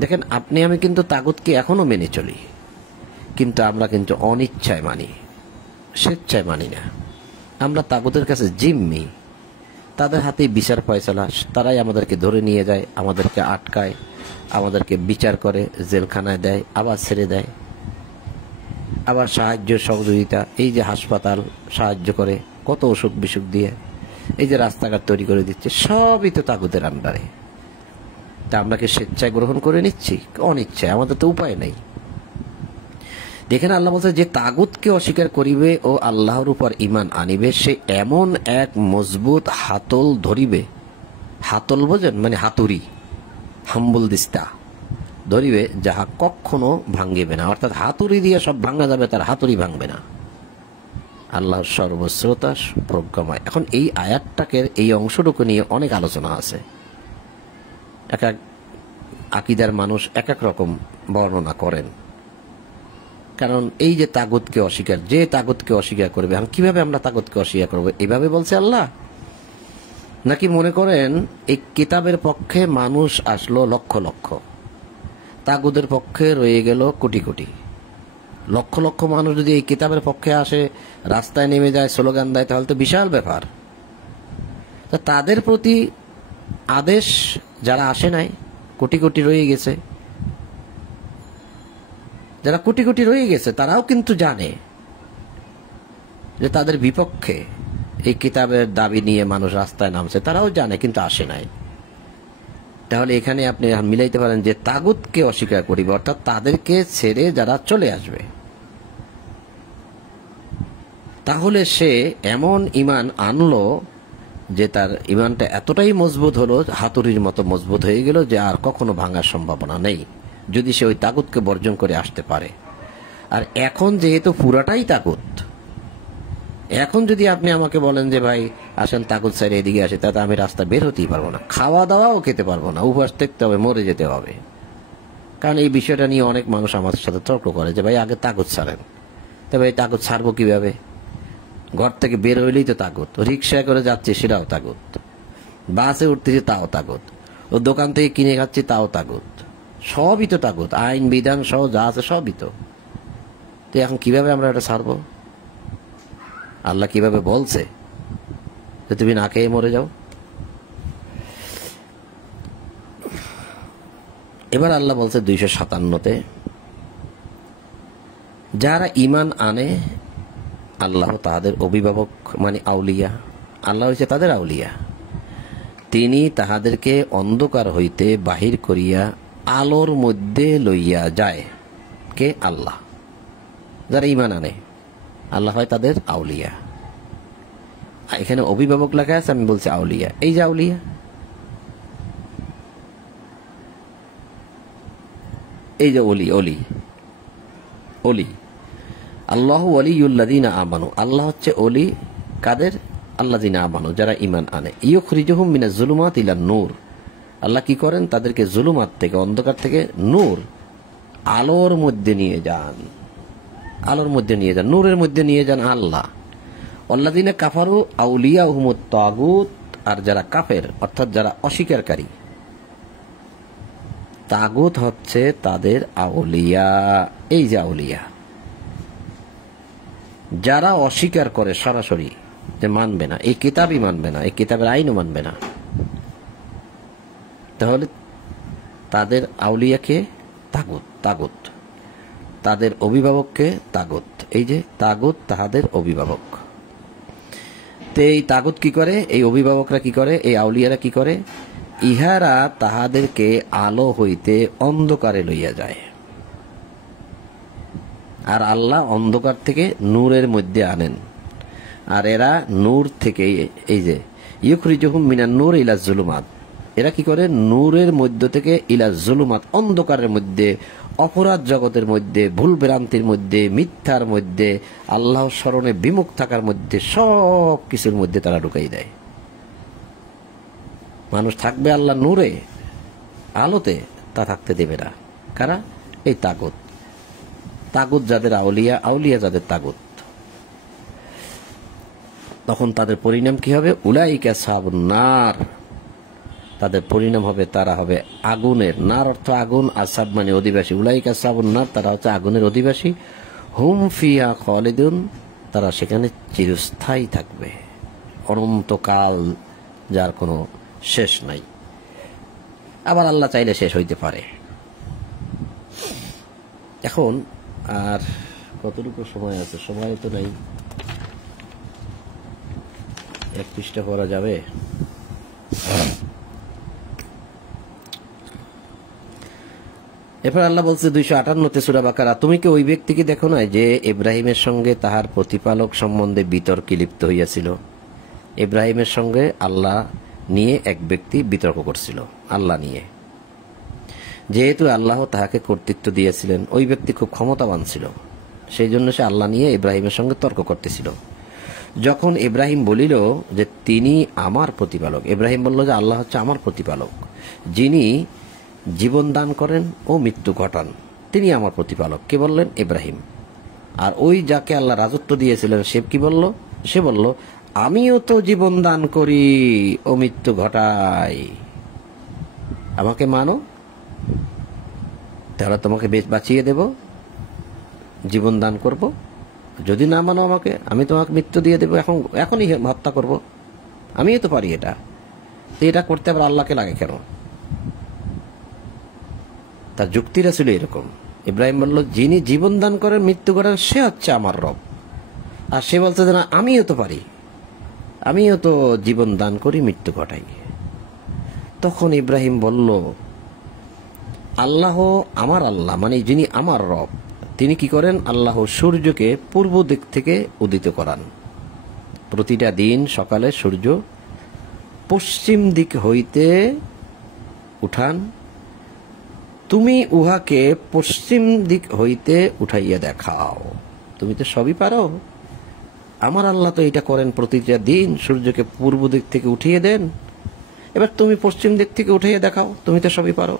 দেখেন আপনি আমি কিন্তু তাগুতকে এখনো মেনে চলি, কিন্তু আমরা কিন্তু অনিচ্ছায় মানি, স্বেচ্ছায় মানি না। আমরা তাগুতের কাছে জিম্মি, তাদের হাতেই বিচার ফয়সালা, তারাই আমাদেরকে ধরে নিয়ে যায়, আমাদেরকে আটকায়, আমাদেরকে বিচার করে, জেলখানায় দেয়, আবার ছেড়ে দেয়, আবার সাহায্য সহযোগিতা, এই যে হাসপাতাল সাহায্য করে, কত অসুখ বিসুখ দিয়ে, এই যে রাস্তাঘাট তৈরি করে দিচ্ছে, সবই তো তাগুতের আন্ডারে। তা আমরা কি স্বেচ্ছায় গ্রহণ করে নিচ্ছি? অনিচ্ছায়, আমাদের তো উপায় নেই। দেখেন আল্লাহ বলছে, যে তাগুতকে অস্বীকার করিবে ও আল্লাহর উপর ঈমান আনিবে, সে এমন এক মজবুত হাতল ধরিবে, হাতল বোঝেন, মানে হাতুড়ি, হাম্বুল দিস্তা ধরিবে, যাহা কখনো ভাঙ্গিবে না। অর্থাৎ হাতুড়ি দিয়ে সব ভাঙা যাবে, তার হাতুড়ি ভাঙবে না। আল্লাহর সর্বশ্রোতা প্রজ্ঞাময়। এখন এই আয়াতটাকে, এই অংশটুকু নিয়ে অনেক আলোচনা আছে। এক এক আকীদার মানুষ এক এক রকম বর্ণনা করেন। কারণ এই যে তাগুতকে অস্বীকার, যে তাগুতকে অস্বীকার করবে, কিভাবে আমরা তাগুতকে অস্বীকার করবো? এইভাবে বলছে আল্লাহ? নাকি মনে করেন এই কিতাবের পক্ষে মানুষ আসলো লক্ষ লক্ষ, তাগুতের পক্ষে রয়ে গেল কোটি কোটি? লক্ষ লক্ষ মানুষ যদি এই কিতাবের পক্ষে আসে, রাস্তায় নেমে যায়, স্লোগান দেয়, তাহলে তো বিশাল ব্যাপার। তা তাদের প্রতি আদেশ যারা আসে নাই, কোটি কোটি রয়ে গেছে, যারা কোটি কোটি রয়ে গেছে, তারাও কিন্তু জানে যে তাদের বিপক্ষে এই কিতাবের দাবি নিয়ে মানুষ রাস্তায় নামছে, তারাও জানে, কিন্তু আসে নাই। তাহলে এখানে আপনি মিলাইতে পারেন যে তাগুতকে অস্বীকার করিবে, অর্থাৎ তাদেরকে ছেড়ে যারা চলে আসবে, তাহলে সে এমন ঈমান আনলো যে তার ঈমানটা এতটাই মজবুত হলো, হাতুড়ির মতো মজবুত হয়ে গেল, যে আর কখনো ভাঙার সম্ভাবনা নেই, যদি সে ওই তাগুতকে বর্জন করে আসতে পারে। আর এখন যেহেতু পুরাটাই তাগুত, এখন যদি আপনি আমাকে বলেন যে ভাই আসেন তাগুত সাইডে এদিকে আসে, তাতে আমি রাস্তা বের হতেই পারবো না, খাওয়া দাওয়াও খেতে পারবো না, উপবাস থাকতে হবে, মরে যেতে হবে। কারণ এই বিষয়টা নিয়ে অনেক মানুষ আমার সাথে তর্ক করে যে ভাই আগে তাগুত ছাড়েন। তবে এই তাগুত ছাড়বো কিভাবে? ঘর থেকে বের হইলেই তো তাগুত, রিক্সায় করে যাচ্ছি সেটাও তাগুত, বাসে উঠতেছি তাও তাগুত, ও দোকান থেকে কিনে খাচ্ছি তাও তাগুত, সবই তো তাগুত, আইন বিধান সহ যা আছে সবই তো। এখন কিভাবে আমরা এটা ছাড়বো? আল্লাহ কিভাবে বলছে যে তুমি না খেয়ে মরে যাও? এবার আল্লাহ বলছে 257-তে, যারা ঈমান আনে আল্লাহ তাহাদের অভিভাবক, মানে আউলিয়া, আল্লাহ হচ্ছে তাদের আউলিয়া, তিনি তাহাদেরকে অন্ধকার হইতে বাহির করিয়া আলোর মধ্যে লইয়া যায়। কে? আল্লাহ। যারা ঈমান আনে আল্লাহ হয় তাদের আউলিয়া। এখানে অভিভাবক লেখা আছে, আমি বলছি আউলিয়া। এই যে আউলিয়া, এই যে অলি, অলি অলি, আল্লাহু ওয়ালিয়ুল্লাযীনা আমানু, আল্লাহ হচ্ছে অলি কাদের? আল্লাযীনা আমানু, যারা ঈমান আনে। ইউখরিজুহুম মিনাজ যুলুমাতি ইলান নূর, আল্লাহ কি করেন? তাদেরকে জুলুমাত থেকে, অন্ধকার থেকে নূর, আলোর মধ্যে নিয়ে যান, আলোর মধ্যে নিয়ে যান, নূরের মধ্যে নিয়ে যান আল্লাহ। আল্লাযীনা কাফারু আউলিয়াহুমুত তাগুত, আর যারা কাফের অর্থাৎ যারা অস্বীকারী, তাগুত হচ্ছে তাদের আউলিয়া। এই যে আউলিয়া, যারা অস্বীকার করে সরাসরি যে মানবে না, এই কিতাবই মানবে না, এই কিতাবের আইনও মানবে না, তাহলে তাদের আউলিয়াকে তাগুত, তাগুত তাদের অভিভাবককে তাগুত। এই যে তাগুত তাহাদের অভিভাবক। তো এই তাগুত কি করে? এই অভিভাবকরা কি করে? এই আউলিয়ারা কি করে? ইহারা তাহাদেরকে আলো হইতে অন্ধকারে লইয়া যায়, আর আল্লাহ অন্ধকার থেকে নূরের মধ্যে আনেন। আর এরা নূর থেকে, এই যে ইউখরিজুহুম মিনান নূর ইলা যুলুমাত, এরা কি করে? নূরের মধ্য থেকে ইলা যুলুমাত, অন্ধকারের মধ্যে, অপরাধ জগতের মধ্যে, ভুল ভ্রান্তির মধ্যে, মিথ্যার মধ্যে, আল্লাহ স্মরণে বিমুখ থাকার মধ্যে, সব কিছুর মধ্যে তারা ঢুকাই দেয়। মানুষ থাকবে আল্লাহ নূরে, আলোতে, তা থাকতে দেবে না। কারা? এই তাগুত। তাগুত যাদের আউলিয়া, আউলিয়া যাদের তাগুত, তখন তাদের পরিণাম কি হবে? উলাইকা আসহাবুন নার, তাদের পরিণাম হবে তারা হবে আগুনের, নার অর্থ আগুন, আসাব মানে অধিবাসী, উলাইকা সাবুন নার, তারা হচ্ছে আগুনের অধিবাসী, হুম ফিহা খালিদুন, তারা সেখানে চিরস্থায়ী থাকবে, অনন্তকাল, যার কোনো শেষ নাই। আবার আল্লাহ চাইলে শেষ হইতে পারে। এখন আর কতটুকু সময় আছে? সময় তো নাই, 1 পৃষ্ঠা পড়া যাবে। এরপর আল্লাহ বলছে 258 সূরা বাকারা, তুমি কি ওই ব্যক্তিকে দেখো না যে ইব্রাহিমের সঙ্গে তাহার প্রতিপালক সম্বন্ধে বিতর্কে লিপ্ত হইয়াছিল? ইব্রাহিমের সঙ্গে আল্লাহ নিয়ে এক ব্যক্তি বিতর্ক করছিল, আল্লাহ নিয়ে। যেহেতু আল্লাহ তাহাকে কর্তৃত্ব দিয়েছিলেন, ওই ব্যক্তি খুব ক্ষমতাবান ছিল, সেই জন্য সে আল্লাহ নিয়ে ইব্রাহিমের সঙ্গে তর্ক করতেছিল। যখন ইব্রাহিম বলিল যে তিনি আমার প্রতিপালক, ইব্রাহিম বলল যে আল্লাহ হচ্ছে আমার প্রতিপালক, যিনি জীবন দান করেন ও মৃত্যু ঘটান, তিনি আমার প্রতিপালক। কে বললেন? ইব্রাহিম। আর ওই যাকে আল্লাহ রাজত্ব দিয়েছিলেন সে কি বলল? সে বলল আমিও তো জীবন দান করি ও মৃত্যু ঘটাই, আমাকে মানো, তাহলে তোমাকে বাঁচিয়ে দেব, জীবন দান করব। যদি না মানো আমাকে, আমি তোমাকে মৃত্যু দিয়ে দেবো, এখনই হত্যা করব, আমিও তো পারি এটা। এটা করতে আবার আল্লাহকে লাগে কেন? তার যুক্তিটা ছিল এরকম। ইব্রাহিম বলল যিনি জীবন দান করেন মৃত্যু করেন সে হচ্ছে আমার রব। আর সে বলছে যে না, আমিও তো পারি, আমিও তো জীবন দান করি, মৃত্যু ঘটাই। তখন ইব্রাহিম বলল আল্লাহ আমার আল্লাহ, মানে যিনি আমার রব, তিনি কি করেন? আল্লাহ সূর্যকে পূর্ব দিক থেকে উদিত করান। প্রতিটা দিন সকালে সূর্য পশ্চিম দিক হইতে উঠান, তুমি উহাকে পশ্চিম দিক হইতে উঠাইয়া দেখাও। তুমি তো সবই পারো, আমার আল্লাহ তো এটা করেন, প্রতিটা দিন সূর্যকে পূর্ব দিক থেকে উঠিয়ে দেন, এবার তুমি পশ্চিম দিক থেকে উঠাইয়া দেখাও, তুমি তো সবই পারো।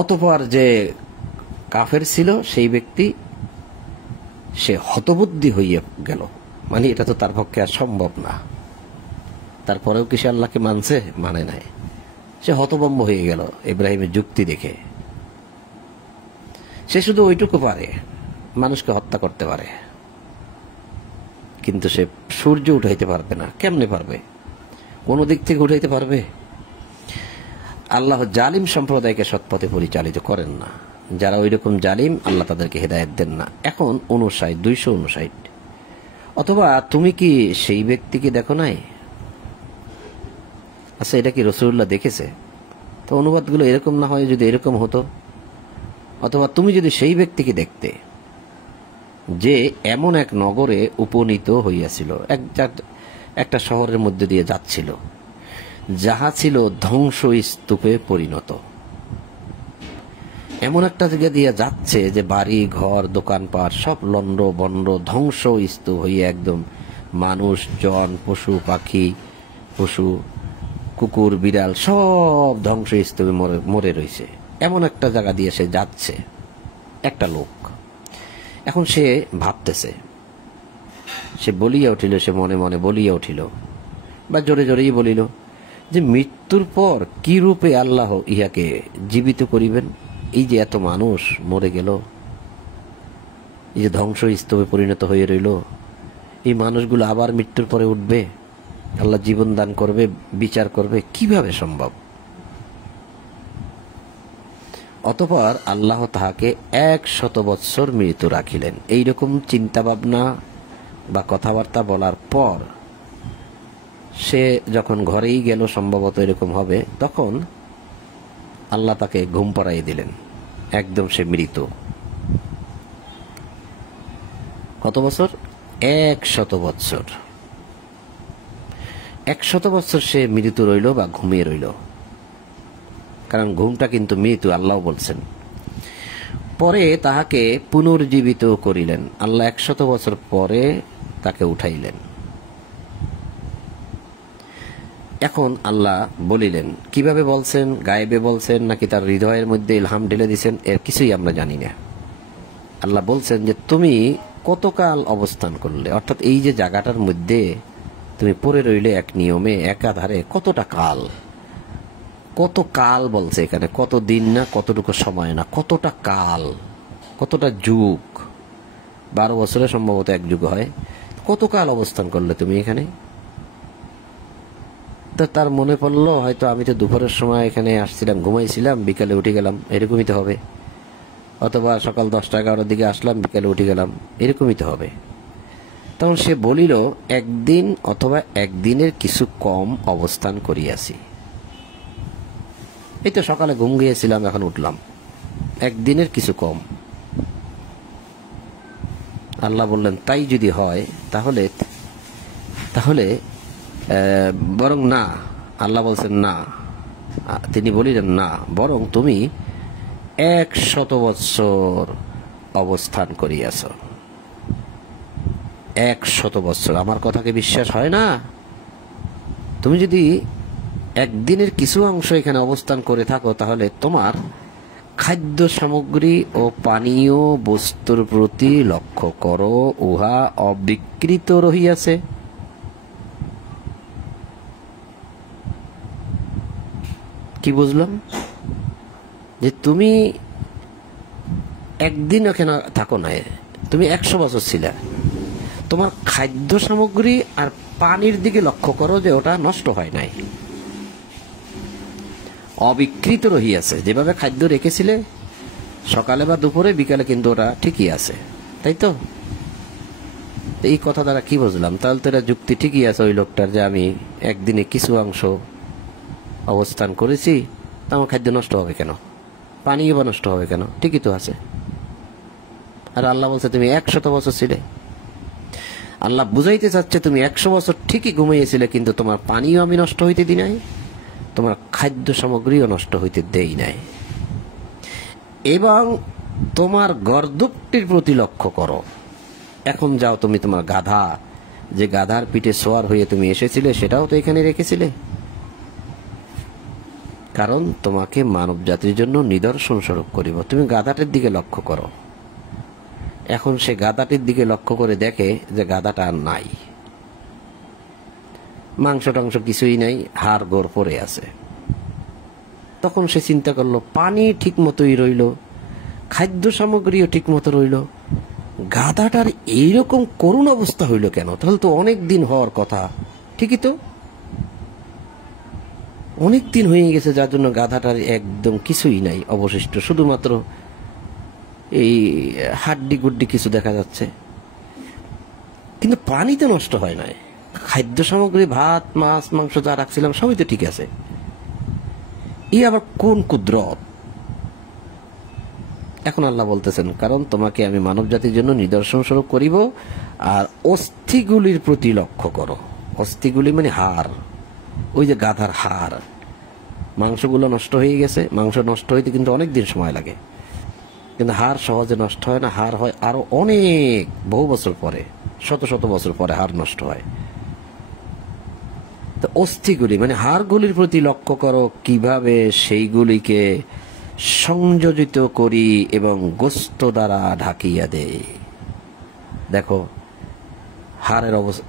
অতঃপর যে কাফের ছিল সেই ব্যক্তি সে হতবুদ্ধি হইয়া গেল, মানে এটা তো তার পক্ষে আর সম্ভব না। তারপরেও কি সে আল্লাহকে মানছে? মানে নাই। সে হতভম্ব হয়ে গেল ইব্রাহিমের যুক্তি দেখে। সে শুধু ওইটুকু পারে, মানুষকে হত্যা করতে পারে, কিন্তু সে সূর্য উঠাইতে পারবে না। কেমনে পারবে? কোন দিক থেকে উঠাইতে পারবে? আল্লাহ জালিম সম্প্রদায়কে সৎপথে পরিচালিত করেন না। যারা ওই রকম জালিম, আল্লাহ তাদেরকে হেদায়েত দেন না। এখন 259। অথবা তুমি কি সেই ব্যক্তিকে দেখো নাই? আচ্ছা, এটা কি রাসূলুল্লাহ দেখেছে? তো অনুবাদগুলো এরকম না হয় যদি এরকম হতো। অথবা তুমি যদি সেই ব্যক্তিকে দেখতে যে এমন এক নগরে উপনীত হইয়াছিল, একটা শহরের মধ্যে দিয়ে যাচ্ছিল, যাহা ছিল ধ্বংস স্তূপে পরিণত। এমন একটা জায়গা দিয়ে যাচ্ছে যে বাড়ি ঘর দোকানপাট সব লন্ড বন্ড ধ্বংস স্তূপ হইয়া একদম মানুষ জন পশু পাখি, পশু কুকুর বিড়াল সব ধ্বংস স্তূপে মরে রয়েছে। এমন একটা জায়গা দিয়ে সে যাচ্ছে একটা লোক। এখন সে ভাবতেছে, সে বলিয়া উঠিল, সে মনে মনে বলিয়া উঠিল বা জোরে জোরেই বলিল যে মৃত্যুর পর কি রূপে আল্লাহ ইহাকে জীবিত করিবেন? এই যে এত মানুষ মরে গেল, এই যে ধ্বংস স্তূপে পরিণত হয়ে রইল, এই মানুষগুলো আবার মৃত্যুর পরে উঠবে, আল্লাহ জীবন দান করবে, বিচার করবে, কিভাবে সম্ভব? অতঃপর আল্লাহ তাহাকে 100 বৎসর মৃত্যু রাখিলেন। এইরকম চিন্তা ভাবনা বা কথাবার্তা বলার পর সে যখন ঘরেই গেল, সম্ভবত এরকম হবে, তখন আল্লাহ তাকে ঘুম পাড়াইয়ে দিলেন, একদম সে মৃত। কত বছর? 100 বৎসর। 100 বৎসর সে মৃত রইল বা ঘুমিয়ে রইল, কারণ ঘুমটা কিন্তু মৃত্যু, আল্লাহ বলছেন। পরে তাহাকে পুনর্জীবিত করিলেন, আল্লাহ 100 বছর পরে তাকে উঠাইলেন। এখন আল্লাহ বলিলেন, কিভাবে বলছেন? গায়েবে বলছেন নাকি তার হৃদয়ের মধ্যে ইলহাম ঢেলে দিয়েছেন? এর কিছুই আমরা জানি না। আল্লাহ বলছেন যে তুমি কতকাল অবস্থান করলে, অর্থাৎ এই যে জায়গাটার মধ্যে তুমি পড়ে রইলে এক নিয়মে একাধারে কতটা কাল, কত কাল বলছে এখানে, কত দিন না, কতটুকু সময় না, কতটা কাল, কতটা যুগ। 12 বছরে সম্ভবত এক যুগ হয়। কত কাল অবস্থান করলে তুমি এখানে? তো তার মনে পড়লো হয়তো আমি তো দুপুরের সময় এখানে আসছিলাম, ঘুমাইছিলাম, বিকালে উঠে গেলাম, এরকমই তো হবে। অথবা সকাল 10টা-11টার দিকে আসলাম, বিকালে উঠে গেলাম, এরকমই তো হবে। তখন সে বলিল, একদিন অথবা একদিনের কিছু কম অবস্থান করিয়াছি। এই তো সকালে ঘুম গিয়েছিলাম, এখন উঠলাম, একদিনের কিছু কম। আল্লাহ বললেন, তাই যদি হয় তাহলে তাহলে বরং না, আল্লাহ বলছেন না, তিনি বলিলেন না, বরং তুমি 100 বৎসর অবস্থান করিয়াছ। 100 বৎসর। আমার কথাকে বিশ্বাস হয় না? তুমি যদি একদিনের কিছু অংশ এখানে অবস্থান করে থাকো, তাহলে তোমার খাদ্য সামগ্রী ও পানীয় বস্তুর প্রতি লক্ষ্য করো, উহা অবিকৃত রহিয়াছে। কি বুঝলাম? যে তুমি একদিন ওখানে থাকো না, তুমি 100 বছর ছিলে। তোমার খাদ্য সামগ্রী আর পানির দিকে লক্ষ্য করো যে ওটা নষ্ট হয় নাই, অবিকৃত রহিয়াছে। যেভাবে খাদ্য রেখেছিলে সকালে বা দুপুরে, বিকালে কিন্তু ওটা ঠিকই আছে, তাই তো? এই কথা দ্বারা কি বুঝলাম? তাহলে তো এটা যুক্তি ঠিকই আছে ওই লোকটার, যে আমি একদিনে কিছু অংশ অবস্থান করেছি, তা আমার খাদ্য নষ্ট হবে কেন, পানিও বা নষ্ট হবে কেন? ঠিকই তো আছে। আর আল্লাহ বলছে তুমি 100 বছর ছিলে। আল্লাহ বুঝাইতে চাচ্ছে তুমি 100 বছর ঠিকই ঘুমাইয়েছিলে, কিন্তু তোমার পানিও আমি নষ্ট হইতে দিই নাই, তোমার খাদ্য সামগ্রীও নষ্ট হইতে দেই নাই। এবং তোমার গর্দভটির প্রতি লক্ষ্য করো। এখন যাও, তুমি তোমার গাধা, যে গাধার পিঠে সোয়ার হয়ে তুমি এসেছিলে, সেটাও তো এখানে রেখেছিলে, কারণ তোমাকে মানব জাতির জন্য নিদর্শন স্বরূপ করিব। তুমি গাধাটির দিকে লক্ষ্য করো। এখন সে গাধাটির দিকে লক্ষ্য করে দেখে যে গাধাটা আর নাই, মাংস টাংস কিছুই নাই, হাড় গোড় পড়ে আছে। তখন সে চিন্তা করলো, পানি ঠিক মতোই রইল, খাদ্য সামগ্রীও ঠিক মতো রইল, গাধাটার এইরকম করুণ অবস্থা হইল কেন? তাহলে তো অনেক দিন হওয়ার কথা। ঠিকই তো, অনেক দিন হয়ে গেছে, যার জন্য গাধাটার একদম কিছুই নাই অবশিষ্ট, শুধুমাত্র এই হাড্ডি গুড্ডি কিছু দেখা যাচ্ছে। কিন্তু পানি তো নষ্ট হয় নাই, খাদ্য সামগ্রী, ভাত, মাছ, মাংস যা রাখছিলাম সবই তো ঠিক আছে। এই আবার কোন কুদরত? এখন আল্লাহ বলতেছেন, কারণ তোমাকে আমি মানব জাতির জন্য নিদর্শন স্বরূপ করিব, আর অস্থিগুলির প্রতি লক্ষ্য করো। অস্থিগুলি মানে হাড়, ওই যে গাধার হাড়। মাংসগুলো নষ্ট হয়ে গেছে, মাংস নষ্ট হইতে কিন্তু অনেক দিন সময় লাগে, কিন্তু হাড় সহজে নষ্ট হয় না। হাড় হয় আরো অনেক বহু বছর পরে, শত শত বছর পরে হাড় নষ্ট হয়। তো অস্থিগুলি মানে হাড়গুলির প্রতি লক্ষ্য করো, কিভাবে সেইগুলিকে সংযোজিত করি এবং গোস্ত দ্বারা ঢাকিয়া দেয়। দেখো হাড়ের অবস্থা,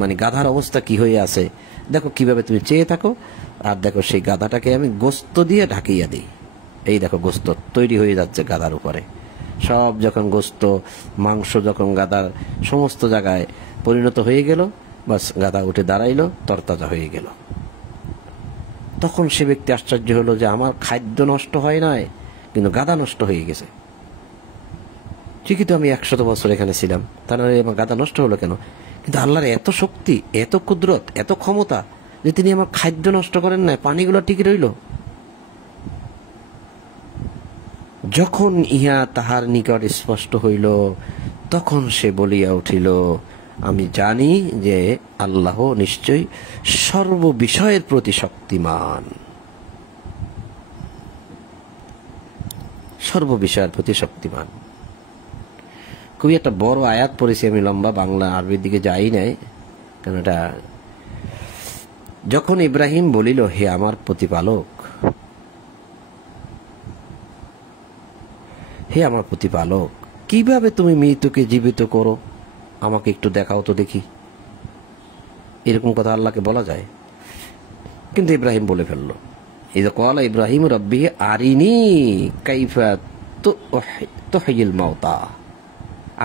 মানে গাধার অবস্থা কি হয়ে আছে দেখো, কিভাবে তুমি চেয়ে থাকো। আর দেখো সেই গাধাটাকে আমি গোস্ত দিয়ে ঢাকিয়া দিই। এই দেখো গোস্ত তৈরি হয়ে যাচ্ছে গাধার উপরে। সব যখন গোস্ত, মাংস যখন গাধার সমস্ত জায়গায় পরিণত হয়ে গেল, বাস গাধা উঠে দাঁড়াইলো, তরতাজা হয়ে গেল। তখন সে ব্যক্তি আশ্চর্য হলো যে আমার খাদ্য নষ্ট হয় নাই, কিন্তু গাধা নষ্ট হয়ে গেছে। ঠিকই তো, আমি 100 বছর এখানে ছিলাম, তাহলে আমার গাধা নষ্ট হলো কেন? কিন্তু আল্লাহর এত শক্তি, এত কুদরত, এত ক্ষমতা যে তিনি আমার খাদ্য নষ্ট করেন না, পানিগুলো ঠিকই রইল। যখন ইহা তাহার নিকট স্পষ্ট হইল, তখন সে বলিয়া উঠিল, আমি জানি যে আল্লাহ নিশ্চয় সর্ববিষয়ের প্রতি শক্তিমান। সর্ববিষয়ের প্রতি শক্তিমান। খুবই একটা বড় আয়াত পড়েছি আমি, লম্বা, বাংলা আরবির দিকে যাই নাই, কারণ এটা যখন ইব্রাহিম বলিল, হে আমার প্রতিপালক, হে আমার প্রতিপালক, কিভাবে তুমি মৃতকে জীবিত করো, আমাকে একটু দেখাও তো দেখি। এরকম কথা আল্লাহকে বলা যায়? কিন্তু ইব্রাহিম বলে ফেললো, ইযা ক্বালা ইব্রাহিম রাব্বি আরিনি কাইফা তুহয়িল মাউতা,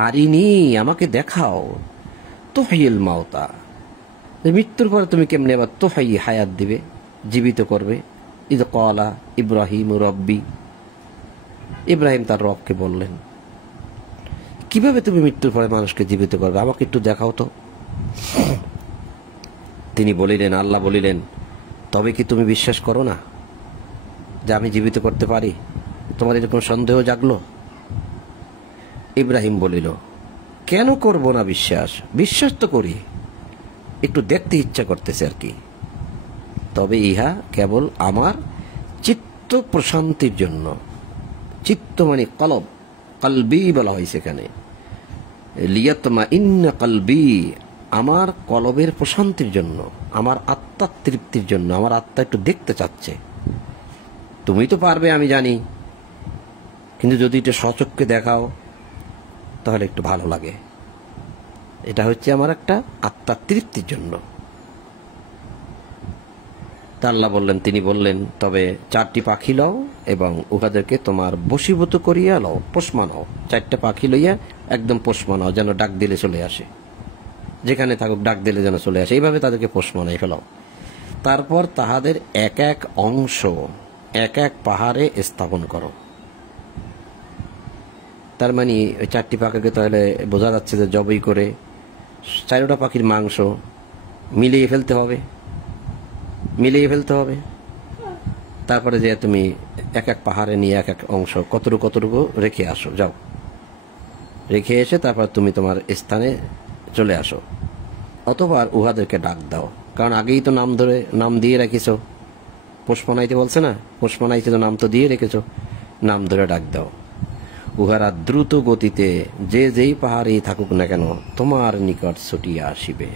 আরিনি আমাকে দেখাও, তুহয়িল মাউতা মৃত্যুর পরে তুমি কেমনে আবার তুহয়ি হায়াত দিবে, জীবিত করবে। ইযা ক্বালা ইব্রাহিম রাব্বি, ইব্রাহিম তার রবকে বললেন, কিভাবে তুমি মৃত্যুর পরে মানুষকে জীবিত করবে, আমাকে একটু দেখাও তো। তিনি বলিলেন, আল্লাহ বলিলেন, তবে কি তুমি বিশ্বাস করো না যে আমি জীবিত করতে পারি? তোমার এরকম সন্দেহ জাগলো? ইব্রাহিম বলিল, কেন করব না বিশ্বাস, বিশ্বাস তো করি, একটু দেখতে ইচ্ছা করতেছে আর কি। তবে ইহা কেবল আমার চিত্ত প্রশান্তির জন্য। চিত্ত মানে কলব, কলবি বলা হয়েছে এখানে, লিয়াতমা ইন্না কলবি, আমার কলবের প্রশান্তির জন্য, আমার আত্মার তৃপ্তির জন্য, আমার আত্মা একটু দেখতে চাচ্ছে। তুমি তো পারবে আমি জানি, কিন্তু যদি এটা সচক্ষে দেখাও তাহলে একটু ভালো লাগে। এটা হচ্ছে আমার একটা আত্মার তৃপ্তির জন্য। তা আল্লাহ বললেন, তিনি বললেন, তবে 4টি পাখি লও এবং উহাদেরকে তোমার বশীভূত করিয়া লও, পোষমা নাও। 4টা পাখি লইয়া একদম পোষমা নাও, যেন ডাক দিলে চলে আসে, যেখানে থাকুক ডাক দিলে যেন চলে আসে, এইভাবে তাদেরকে পোষমা নাই ফেলাও। তারপর তাহাদের এক এক অংশ এক এক পাহাড়ে স্থাপন করো। তার মানে ওই 4টি পাখিকে তাহলে বোঝা যাচ্ছে যে জবাই করে 4টা পাখির মাংস মিলিয়ে ফেলতে হবে, তারপরে যে তুমি এক এক পাহাড়ে নিয়ে এক এক অংশ কতটুকু রেখে আসো, যাও রেখে এসে তারপর তুমি তোমার স্থানে চলে আসো। অতঃপর উহাদেরকে ডাক দাও, কারণ আগেই তো নাম দিয়ে রেখেছো, পোষমানাইতে বলছে না, পোষমানাইতে তো নাম তো দিয়ে রেখেছো, নাম ধরে ডাক দাও। উহারা দ্রুত গতিতে যে যেই পাহাড়েই থাকুক না কেন তোমার নিকট ছুটিয়া আসিবে।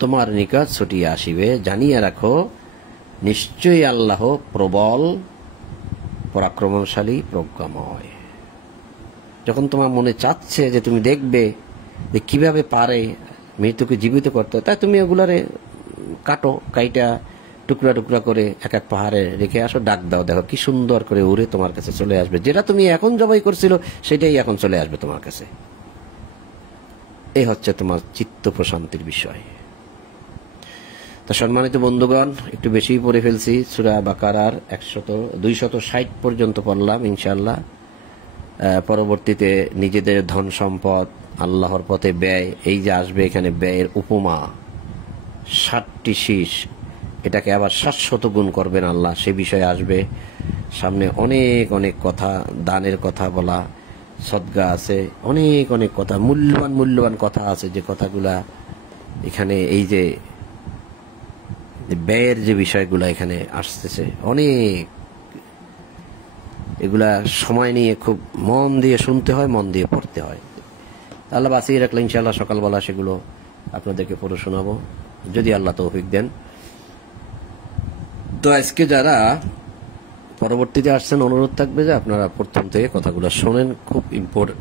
তোমার নিকট ছুটিয়া আসিবে, জানিয়া রাখো নিশ্চয়ই আল্লাহ প্রবল, পরাক্রমশালী, প্রজ্ঞাময়। যখন তোমার মনে চাচ্ছে যে তুমি দেখবে যে কিভাবে পারে মৃত্যুকে জীবিত করতে, তাই তুমি ওগুলারে কাটো, কাইটা টুকরা টুকরা করে এক এক পাহাড়ে রেখে আসো, ডাক দাও, দেখো কি সুন্দর করে উড়ে তোমার কাছে চলে আসবে। যেটা তুমি এখন জবাই করছিল সেটাই এখন চলে আসবে তোমার কাছে। এই হচ্ছে তোমার চিত্ত প্রশান্তির বিষয়। তো সম্মানিত বন্ধুগণ, একটু বেশি পড়ে ফেলছি। সূরা বাকারার 260 পর্যন্ত পড়লাম ইনশাআল্লাহ। পরবর্তীতে নিজেদের ধন সম্পদ আল্লাহর পথে ব্যয়, এই যে আসবে এখানে ব্যয়ের উপমা, 60টি শীষ, এটাকে আবার 700 গুণ করবেন আল্লাহ, সে বিষয়ে আসবে সামনে। অনেক অনেক কথা, দানের কথা বলা, সদকা আছে, অনেক অনেক কথা, মূল্যবান কথা আছে, যে কথাগুলা এখানে, এই যে ব্যয়ের যে বিষয়গুলো এখানে আসতেছে, অনেক এগুলা সময় নিয়ে খুব মন দিয়ে শুনতে হয়, মন দিয়ে পড়তে হয়। আল্লাহ বাঁচিয়ে রাখলে ইনশাআল্লাহ সকালবেলা সেগুলো আপনাদেরকে পড়ে শোনাবো, যদি আল্লাহ তৌফিক দেন। তো আজকে যারা পরবর্তীতে আসছেন, অনুরোধ থাকবে যে আপনারা প্রথম থেকে কথাগুলো শোনেন। খুব ইম্পর্টেন্ট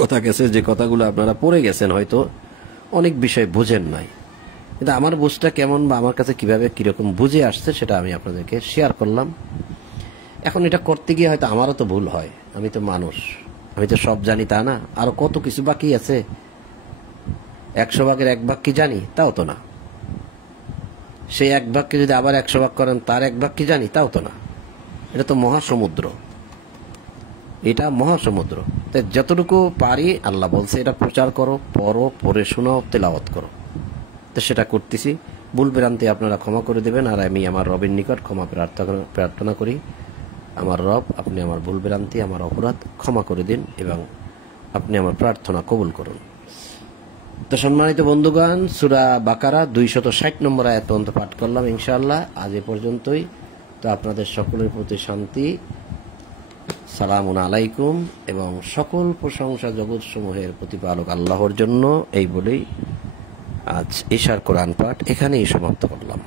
কথা গেছে, যে কথাগুলো আপনারা পড়ে গেছেন, হয়তো অনেক বিষয় বুঝেন নাই, কিন্তু আমার বুঝটা কেমন বা আমার কাছে কিভাবে কিরকম বুঝে আসছে সেটা আমি আপনাদেরকে শেয়ার করলাম। এখন এটা করতে গিয়ে হয়তো আমারও তো ভুল হয়, আমি তো মানুষ, আমি তো সব জানি তা না, আরো কত কিছু বাকি আছে। 100 ভাগের 1 ভাগ কি জানি, তাও তো না। সেই 1 ভাগকে যদি আবার 100 ভাগ করেন, তার 1 ভাগ কি জানি, তাও তো না। এটা তো মহাসমুদ্র, এটা মহাসমুদ্র। তাই যতটুকু পারি, আল্লাহ বলছে এটা প্রচার করো, পড়ো, পড়ে শোনাও, তেলাওয়াত করো। তো সেটা করতেছি। ভুল ভ্রান্তি আপনারা ক্ষমা করে দেবেন, আর আমি আমার রবের নিকট ক্ষমা প্রার্থনা করি। আমার রব, আপনি আমার ভুল ভ্রান্তি, আমার অপরাধ ক্ষমা করে দিন এবং আপনি আমার প্রার্থনা কবুল করুন। তো সম্মানিত বন্ধুগণ, সূরা বাকারা 260 নম্বর আয়াত পর্যন্ত পাঠ করলাম ইনশাআল্লাহ। আজ এ পর্যন্তই। তো আপনাদের সকলের প্রতি শান্তি, সালামুন আলাইকুম, এবং সকল প্রশংসা জগৎ সমূহের প্রতিপালক আল্লাহর জন্য। এই বলেই আজ ঈশার কোরআন পাঠ এখানেই সমাপ্ত করলাম।